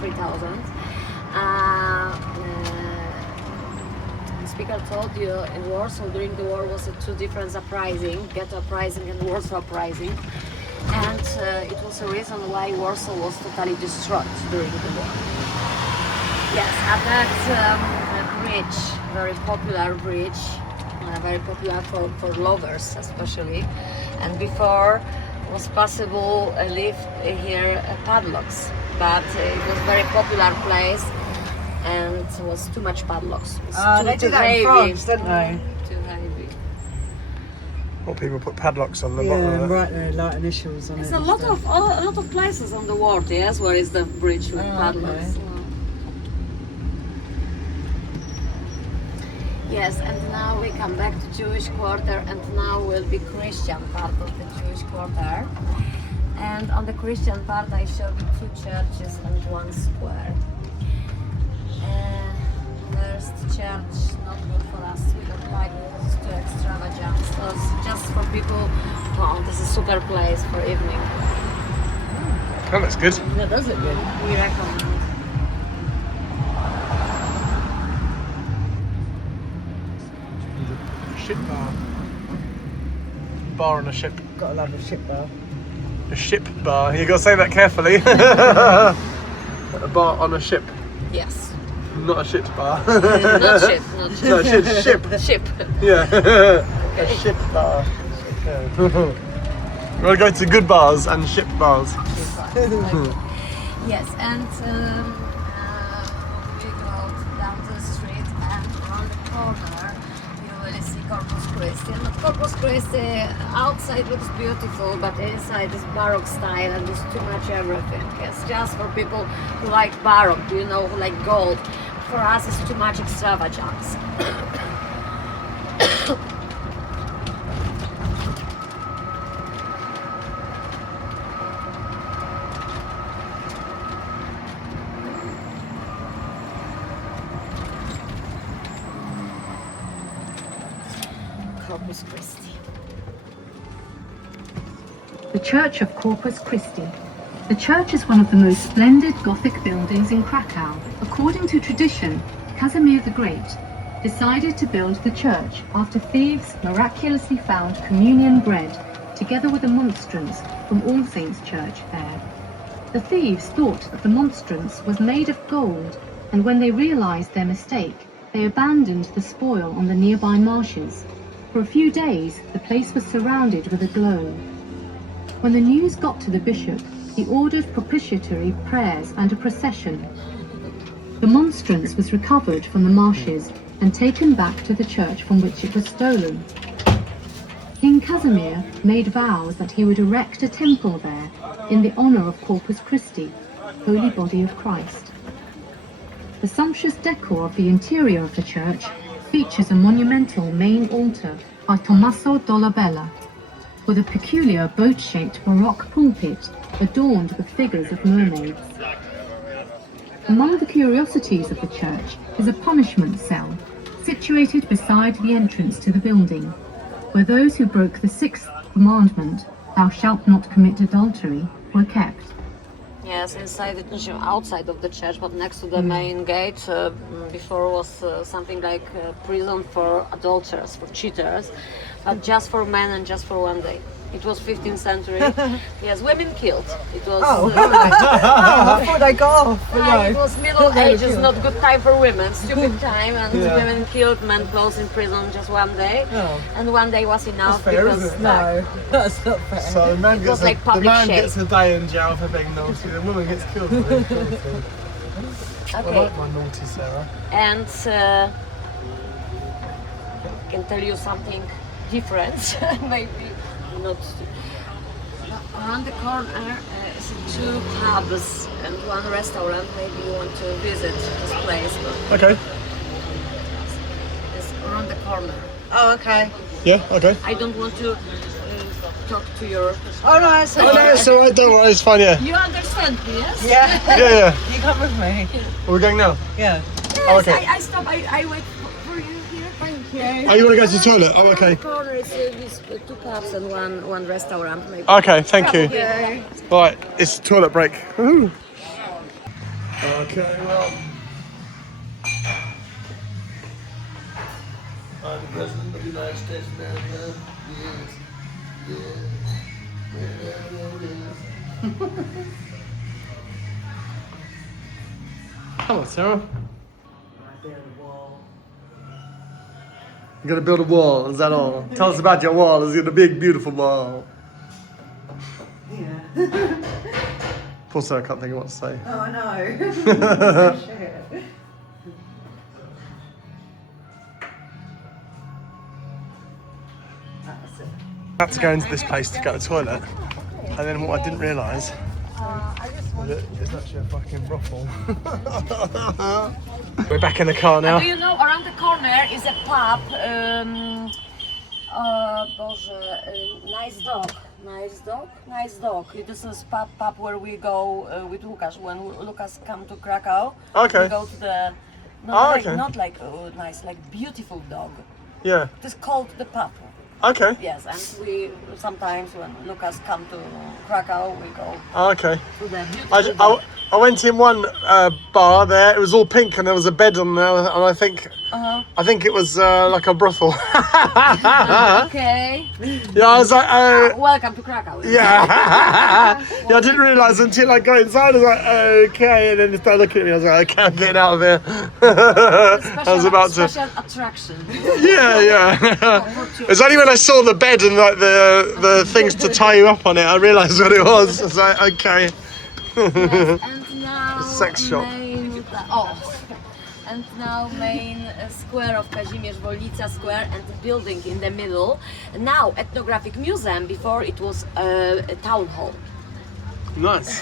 3,000. The speaker told you in Warsaw during the war was two different uprising, ghetto uprising and Warsaw uprising, and it was a reason why Warsaw was totally destroyed during the war. Yes, at that bridge, very popular bridge, very popular for lovers especially. And before was possible leave here padlocks, but it was very popular place and it was too much padlocks. It's They too did that in heavy. France, didn't they? Too heavy. What, people put padlocks on the Yeah, bottom and of it? write their like initials on There's it. a and lot stuff. of places on the world, yes, where is the bridge with padlocks. okay. Yes, and now we come back to Jewish quarter, and now will be Christian part of the Jewish quarter. And on the Christian part, I showed you 2 churches and 1 square. First church, not good for us. We don't like it because it's too extravagant. So it's just for people. Wow, this is a super place for evening. That looks good. Yeah, does it good? We recommend. Ship bar. Bar on a ship. Gotta love a ship bar. A ship bar. You gotta say that carefully. A bar on a ship, Yes. not a shit bar. Not ship, not ship. No, ship. Ship. Yeah. A ship bar. Okay. We're gonna go to good bars and ship bars. Yes, and we go down the street and around the corner you will see Corpus Christi. And Corpus Christi outside looks beautiful, but inside is Baroque style and there's too much everything. It's just for people who like Baroque, you know, who like gold. For us it's too much extravagance. Corpus Christi. The Church of Corpus Christi. The church is one of the most splendid Gothic buildings in Krakow. According to tradition, Casimir the Great decided to build the church after thieves miraculously found communion bread together with a monstrance from All Saints Church there. The thieves thought that the monstrance was made of gold, and when they realized their mistake, they abandoned the spoil on the nearby marshes. For a few days, the place was surrounded with a glow. When the news got to the bishop, he ordered propitiatory prayers and a procession. The monstrance was recovered from the marshes and taken back to the church from which it was stolen. King Casimir made vows that he would erect a temple there in the honor of Corpus Christi, Holy Body of Christ. The sumptuous decor of the interior of the church features a monumental main altar by Tommaso Dolabella, with a peculiar boat-shaped Baroque pulpit adorned with figures of mermaids. Among the curiosities of the church is a punishment cell, situated beside the entrance to the building, where those who broke the 6th commandment, "Thou shalt not commit adultery," were kept. Yes, outside of the church, but next to the main gate. Before was something like prison for adulterers, for cheaters, but just for men and just for 1 day. It was 15th century. Yes, women killed. It was. Oh, I thought they got off. But It no. was Middle They were Ages, killed. not good time for women, stupid time, and Yeah. women killed, men closed in prison just 1 day, Oh. and 1 day was enough fair, because isn't it? No, that's not fair. So the man, was like public shame. gets a day in jail for being naughty, the woman gets killed for being naughty. I okay. like my naughty Sarah. And I can tell you something different, maybe not. Around the corner is 2 pubs and 1 restaurant. Maybe you want to visit this place, but Okay. it's around the corner. Oh, okay. Yeah, okay. I don't want to talk to your. Oh, no, it's Oh, no, okay. it's alright, don't worry, it's fine, yeah. You understand me, yes? Yeah. Yeah. You come with me. Are we going now? Yeah. Yes, Oh, okay. I stop. I wait for you here. Thank you. Oh, you want to go to the toilet? Oh, okay. Around the corner is these 2 pubs and one restaurant. Maybe. Okay, thank you. Yeah. Right, it's toilet break. Woohoo. Okay, well. I'm the President of the United States of America. Yes. Yes. Come on, Sarah. I build a wall. You're gonna build a wall, is that all? Tell us about your wall. It's a big, beautiful wall. Yeah. Poor Sarah can't think of what to say. Oh, I know. Shit. That's it. I had to go into this place to go to the toilet, and then what I didn't realise was that it's actually a fucking brothel. We're back in the car now. Do you know around the corner is a pub? Nice dog. This is pub where we go with Lucas. When Lucas come to Krakow, Okay. we go to the Okay. not like nice, like beautiful dog. Yeah. It is called the pub. Okay. Yes, and we sometimes when Lucas come to Krakow, we go Okay. to the beautiful dog. I went in one bar there. It was all pink and there was a bed on there, and I think it was like a brothel. Okay. Yeah, I was like, Welcome to Krakow. yeah. Yeah, I didn't realise until I got inside. I was like, okay, and then they started looking at me. I was like, okay, I'm getting out of here. I was about to. Special attraction. Yeah. It's only when I saw the bed and like the things to tie you up on it, I realised what it was. I was like, okay. Yes, and now Sex shop. main square of Kazimierz, Wolnica Square, and the building in the middle. Now ethnographic museum. Before it was a town hall. Nice.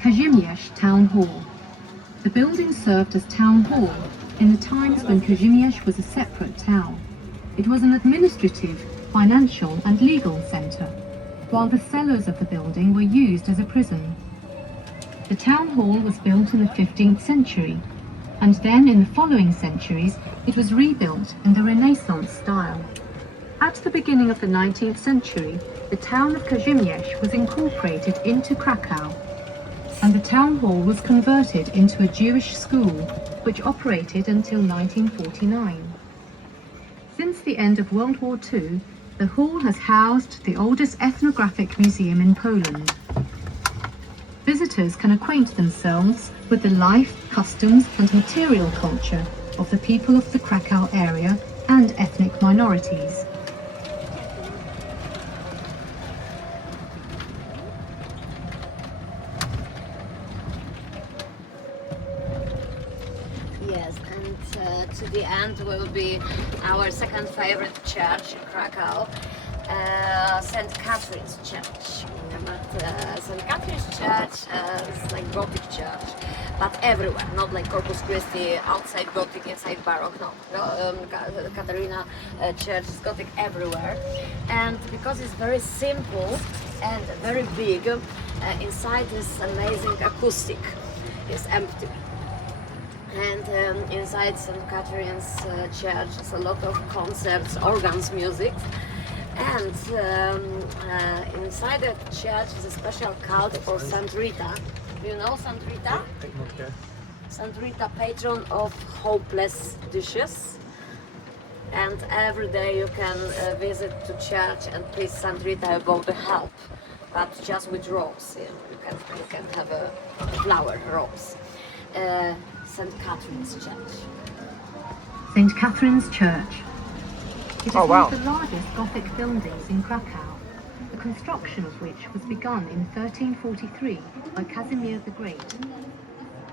Kazimierz Town Hall. The building served as town hall in the times when Kazimierz was a separate town. It was an administrative, financial and legal centre, while the cellars of the building were used as a prison. The town hall was built in the 15th century, and then in the following centuries it was rebuilt in the Renaissance style. At the beginning of the 19th century, the town of Kazimierz was incorporated into Krakow, and the town hall was converted into a Jewish school, which operated until 1949. Since the end of World War II, the hall has housed the oldest ethnographic museum in Poland. Visitors can acquaint themselves with the life, customs and material culture of the people of the Krakow area and ethnic minorities. Yes, and to the end will be our second favorite church in Krakow, St. Catherine's Church. But St. Catherine's Church is like Gothic church, but everywhere, not like Corpus Christi, outside Gothic, inside Baroque, no. Katharina Church is Gothic everywhere. And because it's very simple and very big, inside is amazing acoustic, it's empty. And inside St. Catherine's Church is a lot of concerts, organs, music. And inside the church is a special cult for Saint Rita. Do you know Saint Rita? Saint Rita, patron of hopeless dishes. And every day you can visit to church and please Saint Rita about the help, but just with rose. You can have a flower rose. St. Catherine's Church. St. Catherine's Church. It is Oh, wow. one of the largest Gothic buildings in Krakow, the construction of which was begun in 1343 by Casimir the Great.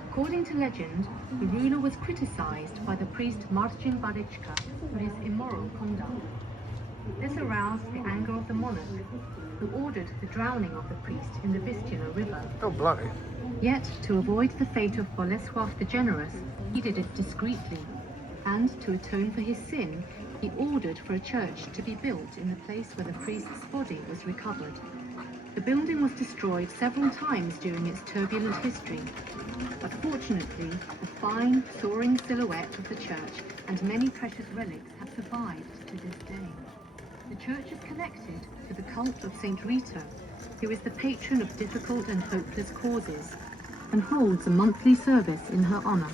According to legend, the ruler was criticized by the priest Marcin Barichka for his immoral conduct. This aroused the anger of the monarch, who ordered the drowning of the priest in the Vistula River. Oh, bloody. Yet, to avoid the fate of Bolesław the Generous, he did it discreetly, and to atone for his sin, he ordered for a church to be built in the place where the priest's body was recovered. The building was destroyed several times during its turbulent history, but fortunately, the fine, soaring silhouette of the church and many precious relics have survived to this day. The church is connected to the cult of Saint Rita, who is the patron of difficult and hopeless causes, and holds a monthly service in her honor.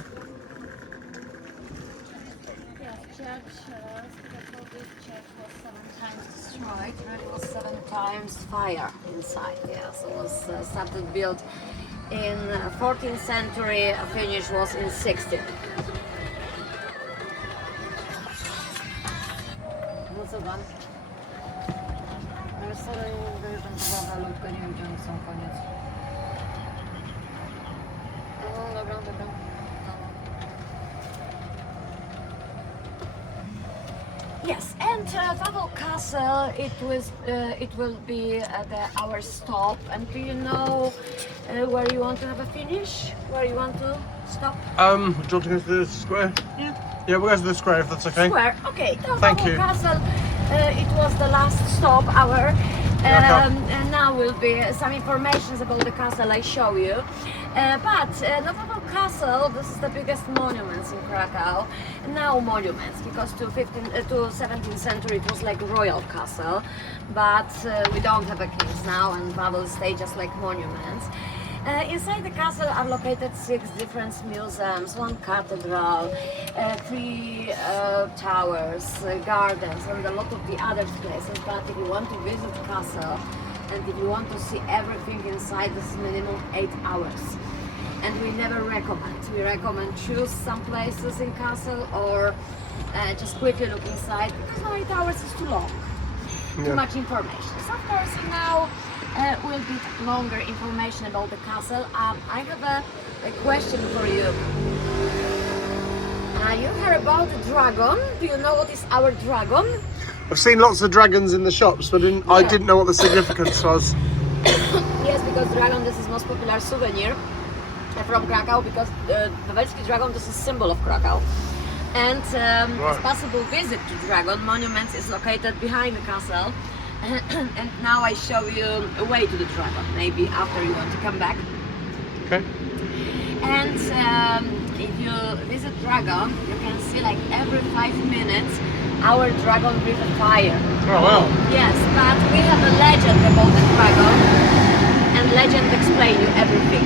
Destroyed, there was 7 times fire inside. Yes, it was started built in 14th century, finish was in 16th. No co tam? Ale sorry, wyjeżdżam po walutkę, nie wiem gdzie oni są, koniec. No dobra, dobra. Yes, and Wawel Castle, it will be our stop. And do you know where you want to have a finish? Where you want to stop? Do you want to go to the square? Yeah. Yeah, we'll go to the square if that's okay. Square. Okay. So Thank Wawel you. Castle, it was the last stop. Our and now will be some information about the castle I show you. But the Wawel Castle, this is the biggest monuments in Krakow. Now monuments, because to 17th century it was like royal castle, but we don't have a kings now, and Wawel stay just like monuments. Inside the castle are located 6 different museums, 1 cathedral, 3 towers, gardens, and a lot of the other places. But if you want to visit the castle and if you want to see everything inside, this is minimum 8 hours. And we never recommend. We recommend choose some places in castle or just quickly look inside, because no, 8 hours is too long. Too much information. So of course now will be longer information about the castle. I have a question for you. You heard about the dragon? Do you know what is our dragon? I've seen lots of dragons in the shops, but I didn't know what the significance was. Yes, because dragon, this is most popular souvenir from Krakow, because the Wawelski dragon, this is symbol of Krakow. And it's possible visit to Dragon Monument is located behind the castle. And now I show you a way to the dragon, maybe after you want to come back. Okay. And if you visit Dragon, you can see like every 5 minutes our dragon breathe a fire. Oh wow. Yes, but we have a legend about the dragon, and legend explain you everything.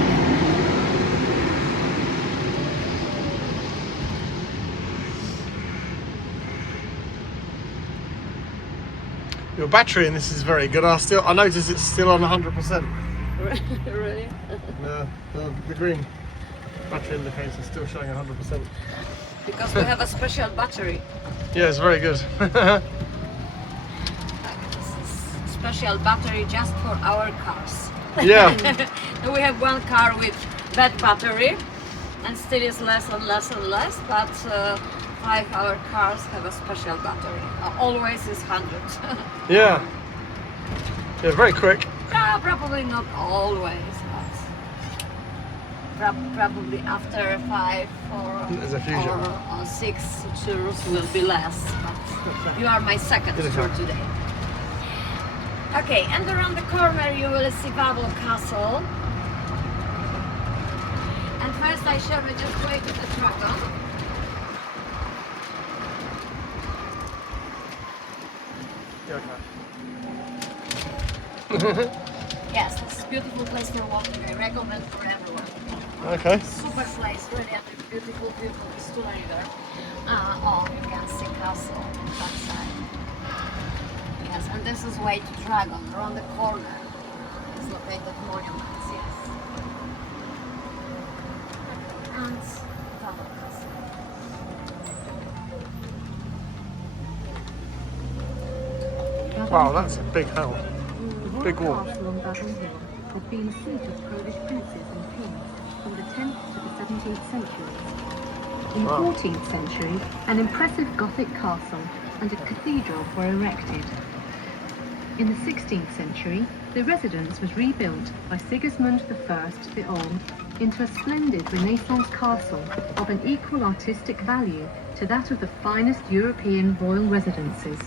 Your battery in this is very good. I notice it's still on 100%. Really? The green battery indicator is still showing 100%. Because we have a special battery. Yeah, it's very good. Special battery just for our cars. Yeah. We have 1 car with that battery, and still is less and less and less, but 5 our cars have a special battery. Always is 100. Yeah. Yeah, very quick. Probably not always, but probably after 5 There's a fusion. or 6 tours will be less. But you are my second tour today. Okay, and around the corner you will see Wawel Castle. And first I show you just way to the dragon. Yes, this is a beautiful place for walking. I recommend for everyone. Okay. Super place, really, and a beautiful history there. Oh, you can see castle on that side. Yes, and this is way to Dragon. Around the corner is located monuments. Yes. And Wawel Castle. Wow, that's a big hill. Big wall. Castle on Babel Hill had been a seat of Polish princes and kings from the 10th to the 17th centuries. In the 14th century, an impressive Gothic castle and a cathedral were erected. In the 16th century, the residence was rebuilt by Sigismund I the Old into a splendid Renaissance castle of an equal artistic value to that of the finest European royal residences.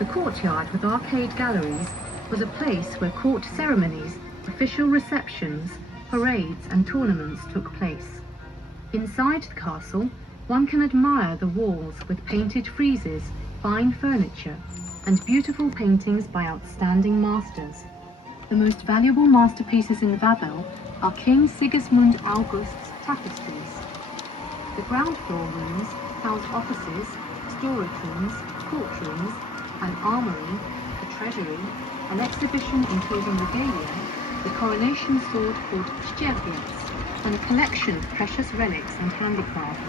The courtyard with arcade galleries was a place where court ceremonies, official receptions, parades and tournaments took place. Inside the castle, one can admire the walls with painted friezes, fine furniture, and beautiful paintings by outstanding masters. The most valuable masterpieces in Wawel are King Sigismund August's tapestries. The ground floor rooms house offices, storage rooms, courtrooms, an armory, a treasury, an exhibition including regalia, the coronation sword called Szczerbiec, and a collection of precious relics and handicraft.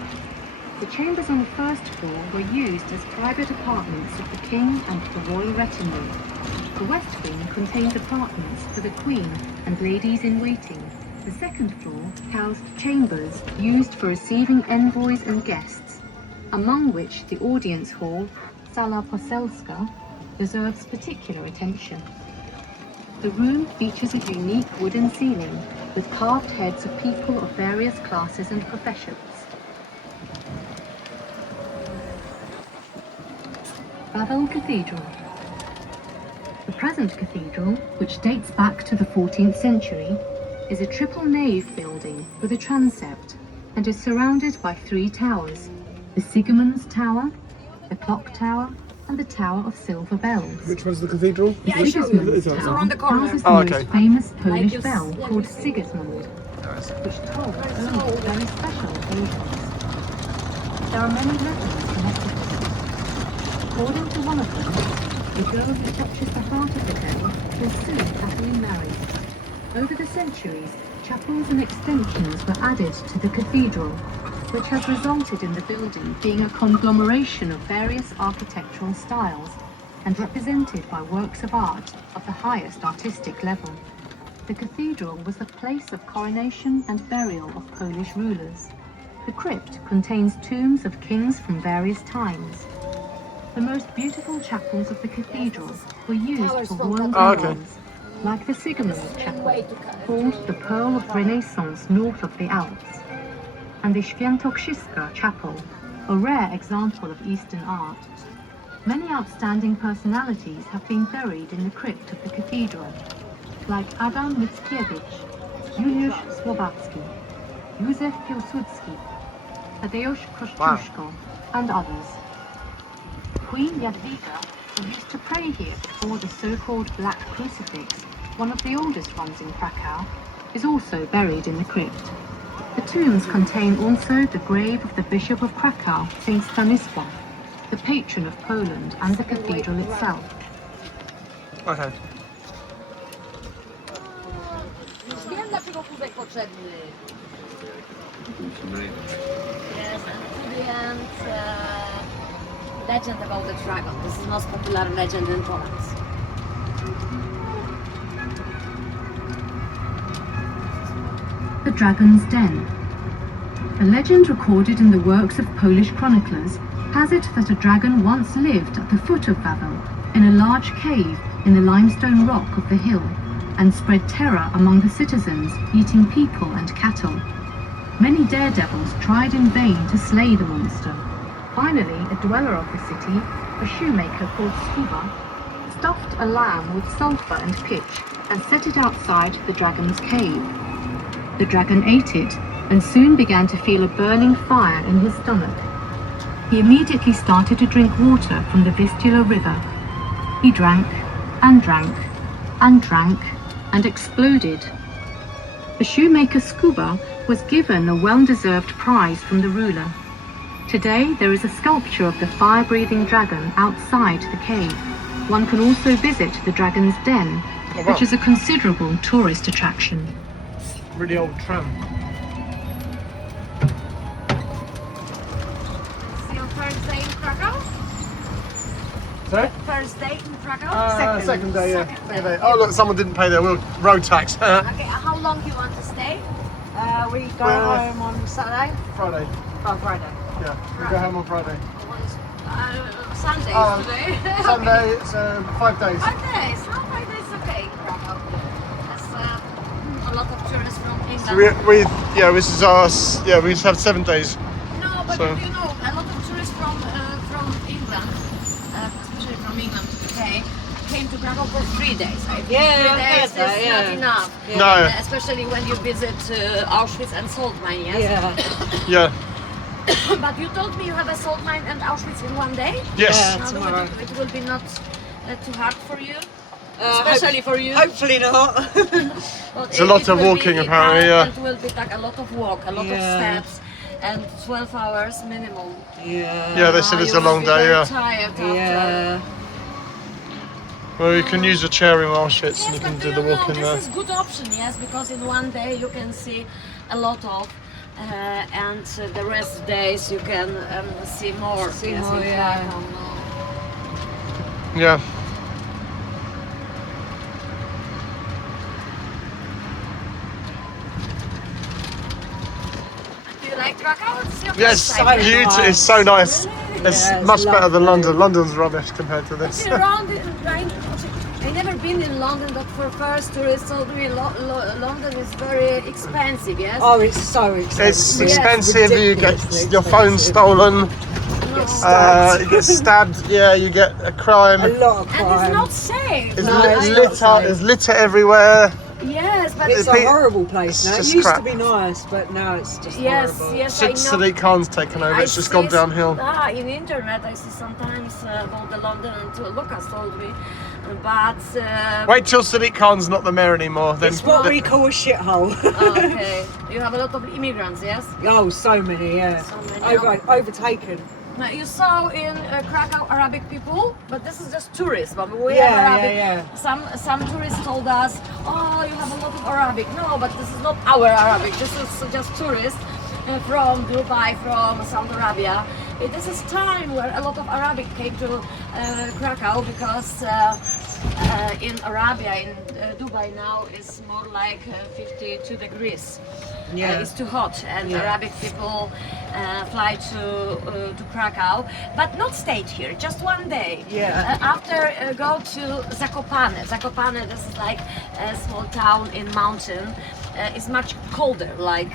The chambers on the first floor were used as private apartments of the king and the royal retinue. The west wing contained apartments for the queen and ladies in waiting. The second floor housed chambers used for receiving envoys and guests, among which the audience hall, Sala Poselska, deserves particular attention. The room features a unique wooden ceiling with carved heads of people of various classes and professions. Wawel Cathedral. The present cathedral, which dates back to the 14th century, is a triple nave building with a transept and is surrounded by 3 towers: the Sigismund's Tower, the Clock Tower, and the Tower of Silver Bells. Which one's the cathedral? Yeah, I showed you. Sigismund's It's Tower around the corner. houses the Oh, most okay. famous Polish you bell yeah, called you see. Sigismund, which tolls only at very special occasions. There are many legends connected with it. According to one of them, the girl who touches the heart of the bell will soon happily marry. Over the centuries, chapels and extensions were added to the cathedral, which has resulted in the building being a conglomeration of various architectural styles and represented by works of art of the highest artistic level. The cathedral was the place of coronation and burial of Polish rulers. The crypt contains tombs of kings from various times. The most beautiful chapels of the cathedral were used for royal Oh, okay. burials, like the Sigismund Chapel, called the Pearl of Renaissance north of the Alps, and the Świętokrzyska Chapel, a rare example of Eastern art. Many outstanding personalities have been buried in the crypt of the cathedral, like Adam Mickiewicz, Juliusz Słowacki, Józef Piłsudski, Tadeusz Kościuszko, and others. Queen Jadwiga, who used to pray here before the so-called Black Crucifix, one of the oldest ones in Krakow, is also buried in the crypt. The tombs contain also the grave of the Bishop of Krakow, Saint Stanisław, the patron of Poland and the cathedral itself. Okay. Już wiem, dlaczego kubek potrzebny. Yes, and to the end, legend about the dragon. This is the most popular legend in Poland. The Dragon's Den. A legend recorded in the works of Polish chroniclers has it that a dragon once lived at the foot of Wawel in a large cave in the limestone rock of the hill and spread terror among the citizens, eating people and cattle. Many daredevils tried in vain to slay the monster. Finally, a dweller of the city, a shoemaker called Skuba, stuffed a lamb with sulfur and pitch and set it outside the dragon's cave. The dragon ate it and soon began to feel a burning fire in his stomach. He immediately started to drink water from the Vistula river. He drank and drank and drank and exploded. The shoemaker Skuba was given a well-deserved prize from the ruler. Today there is a sculpture of the fire-breathing dragon outside the cave. One can also visit the Dragon's Den, which is a considerable tourist attraction. Really old tram. It's your first day in Krakow? Sorry? First day in Krakow? Second day, yeah. Second day. Oh look, someone didn't pay their road tax. Okay, how long you want to stay? We go Well, home on Saturday. Friday. Oh, Friday. Yeah, we go home on Friday. Sundays today. Sunday, it's 5 days. 5 days. Oh, 5 days, okay, Krakow. That's a lot of tourists from England. So this is ours. Yeah, we just have 7 days. No, but So- you know, a lot of tourists from England, especially from England, okay, came to Krakow for 3 days. Right? Yeah, 3 I days heard that, is yeah. not enough. No. Especially when you visit Auschwitz and salt mine, yes? Yeah. Yeah. But you told me you have a salt mine and Auschwitz in 1 day? Yes. Yeah. Now, Tomorrow. it will be not too hard for you? Especially for you? Hopefully not. But It's a lot of will walking, be, apparently, yeah. It will be like a lot of walk, a lot of Yeah. steps, and 12 hours minimum. Yeah. Yeah, they said it's You a will long be day, very yeah. tired after. Yeah. Well, you can use a chair in Auschwitz and you can but do the walk in this there. is good option, yes, because in one day you can see a lot of, and the rest days you can see more. See yes, more, in yeah. Krakow, no. Yeah. Do you like Krakow? It's your Yes, first time here? beautiful. It's so nice. It's Yeah, it's much better than lovely. London. London's rubbish compared to this. Around I never been in London, but for first tourists told me London is very expensive, yes? Oh, it's so expensive. It's expensive. You get ridiculously your phone expensive. stolen. Stabbed. You get stabbed. Yeah, you get a crime. A lot of And crime. it's not safe. There's, No, it's not litter. safe. There's litter everywhere. Yes, but It's a horrible place It's now. It just used crap. to be nice, but now it's just yes, horrible. yes, I know. Since Sadiq Khan's taken over, it's just gone downhill. In internet, I see sometimes about the London, and Lucas told me, but Wait till Sadiq Khan's not the mayor anymore. Then It's what we call a shithole. okay, you have a lot of immigrants, yes? Oh, so many, yeah. So many. Overtaken. Now, you saw in Krakow Arabic people, but this is just tourists. But we Yeah, have Arabic. yeah, Some tourists told us, "Oh, you have a lot of Arabic." No, but this is not our Arabic. This is just tourists from Dubai, from Saudi Arabia. This is time where a lot of Arabic came to Krakow because in Arabia, in Dubai now, it's more like 52 degrees. Yeah. It's too hot, and Arabic people fly to Krakow, but not stayed here, just one day. Yeah. After go to Zakopane. Zakopane, this is like a small town in mountain. It's much colder, like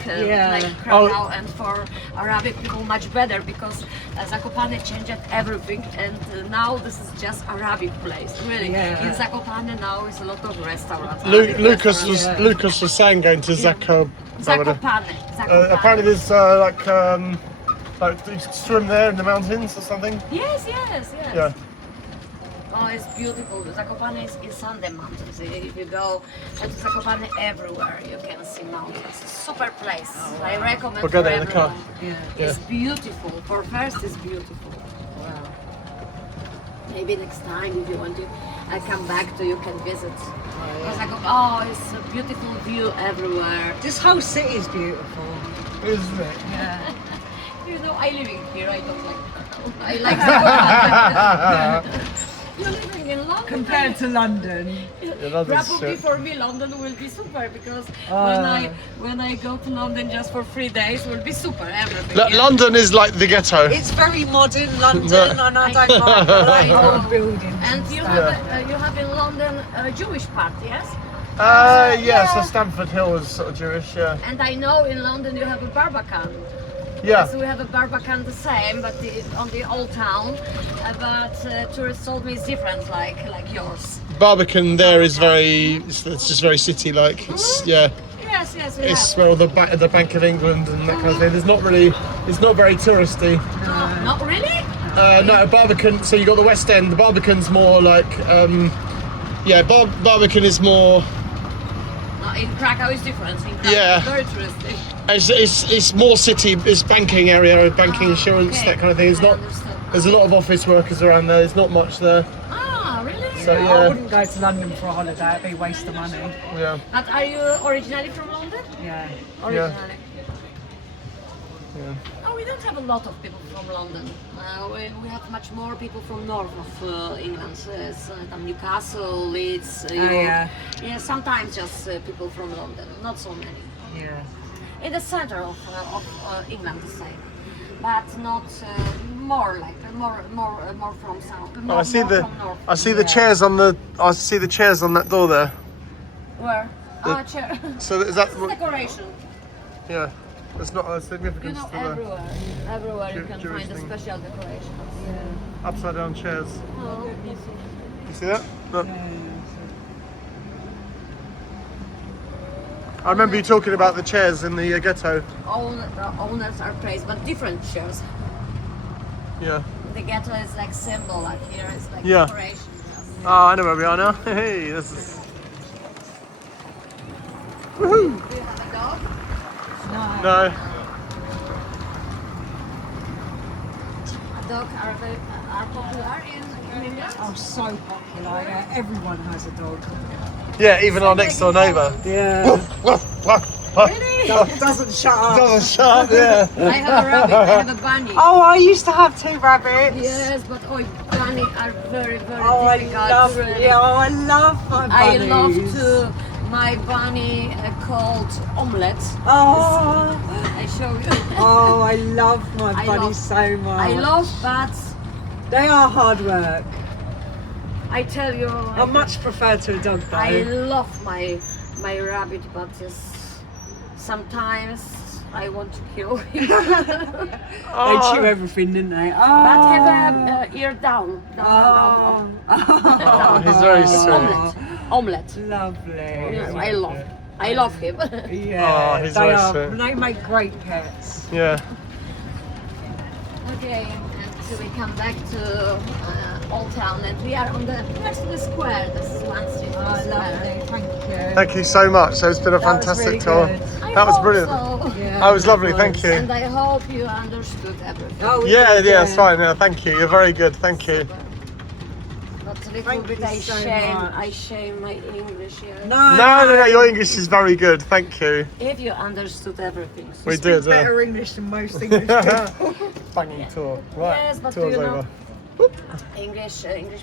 Krakow, and for Arabic people much better because Zakopane changed everything, and now this is just Arabic place. Really, Yeah. in Zakopane now is a lot of restaurants. Lucas was saying going to Zakopane. apparently there's like you swim there in the mountains or something. Yes. Yeah. Oh, it's beautiful. Zakopane is on the mountains. If you go to Zakopane, everywhere you can see mountains. It's a super place. I recommend We'll go for there in the car. everyone. Yeah. It's beautiful. For first, it's beautiful. Wow. Maybe next time, if you want to come back to, you can visit. Oh, it's a beautiful view everywhere. This whole city is beautiful. Isn't it? Yeah. You know, I living here. I don't like. I like Zakopane. You're living in London. Compared to London. London's Probably shit. for me London will be super because Ah. when I go to London just for 3 days will be super everything. London is like the ghetto. It's very modern London, and I don't like it. I like old buildings. And you stuff. have in London a Jewish part, yes? Yeah, so Stamford Hill is sort of Jewish, yeah. And I know in London you have a Barbican. Yeah. So we have a Barbican the same, but on the old town. But tourists told me it's different, like yours. Barbican there is it's just very city-like. It's, yeah. Yes, we It's have. where all the Bank of England and that kind of thing. It's not very touristy. No, not really? No, Barbican, so you got the West End. The Barbican's more like, Barbican is more, No, in Krakow is different. In Krakow Yeah. it's very touristy. it's more city, it's banking area, banking insurance, Okay. that kind of thing. It's I not, understand. there's a lot of office workers around there. There's not much there. Ah, really? So I yeah, wouldn't go to London for a holiday. It'd be a waste of money. yeah. But are you originally from London? Yeah. Originally. Yeah. Oh, we don't have a lot of people from London. We have much more people from north of England. So it's, Newcastle, Leeds, York. yeah. Yeah, sometimes just people from London, not so many. Yeah. In the center of England, the same, but not more from south. Oh, I see more the from north. I see the chairs on the chairs on that door there. Where? Chair. So is that Decoration. yeah? There's not a You significance know, to the everywhere you can Jewish find a thing. special decoration. upside down chairs. Oh, You see that? Look. I remember you talking about the chairs in the ghetto. owners are praised, but different chairs. Yeah. The ghetto is like symbol, like here it's like Yeah. decoration. Oh, I know where we are now. Hey, this is. Woohoo! Do you have a dog? No. dogs are popular in England? Oh, so popular. Yeah, everyone has a dog. Yeah, even our next door neighbour. Yeah. Really? Doesn't shut up. Doesn't shut up, yeah. I have a rabbit, I have a bunny. Oh, I used to have 2 rabbits. Yes, but bunny are very, very Oh, I difficult. love. really. Yeah, oh, I love my I bunnies. love to my bunny called Omelette. Oh. I show you. Oh, I love my I bunnies love- so much. I love bats. They are hard work. I tell you, I much prefer to a dog though. I love my rabbit, but just sometimes I want to kill him. They chew everything, didn't they? Oh. But have a ear down. Oh, he's very sweet. Omelette. Lovely. Yes, I love him. Yeah, Oh, he's they very are. sweet. They make great pets. Yeah. Okay, and so we come back to Old Town, and we are on the next to the square. This is one street. to the Oh, square. lovely. Thank you. Thank you so much. It's been a That was fantastic really tour. good. That was hope brilliant. so. Yeah, That was lovely, thank you. And I hope you understood everything. Oh, we Yeah, did, yeah, it's fine. Yeah, thank you. You're very good. Thank you. But a little Thank bit you I so shame. much. I shame my English here. No, your English is very good. Thank you. If you understood everything. So We Speak did. better English than most English people. Banging tour. Right. Yes, but tour's you know, over. English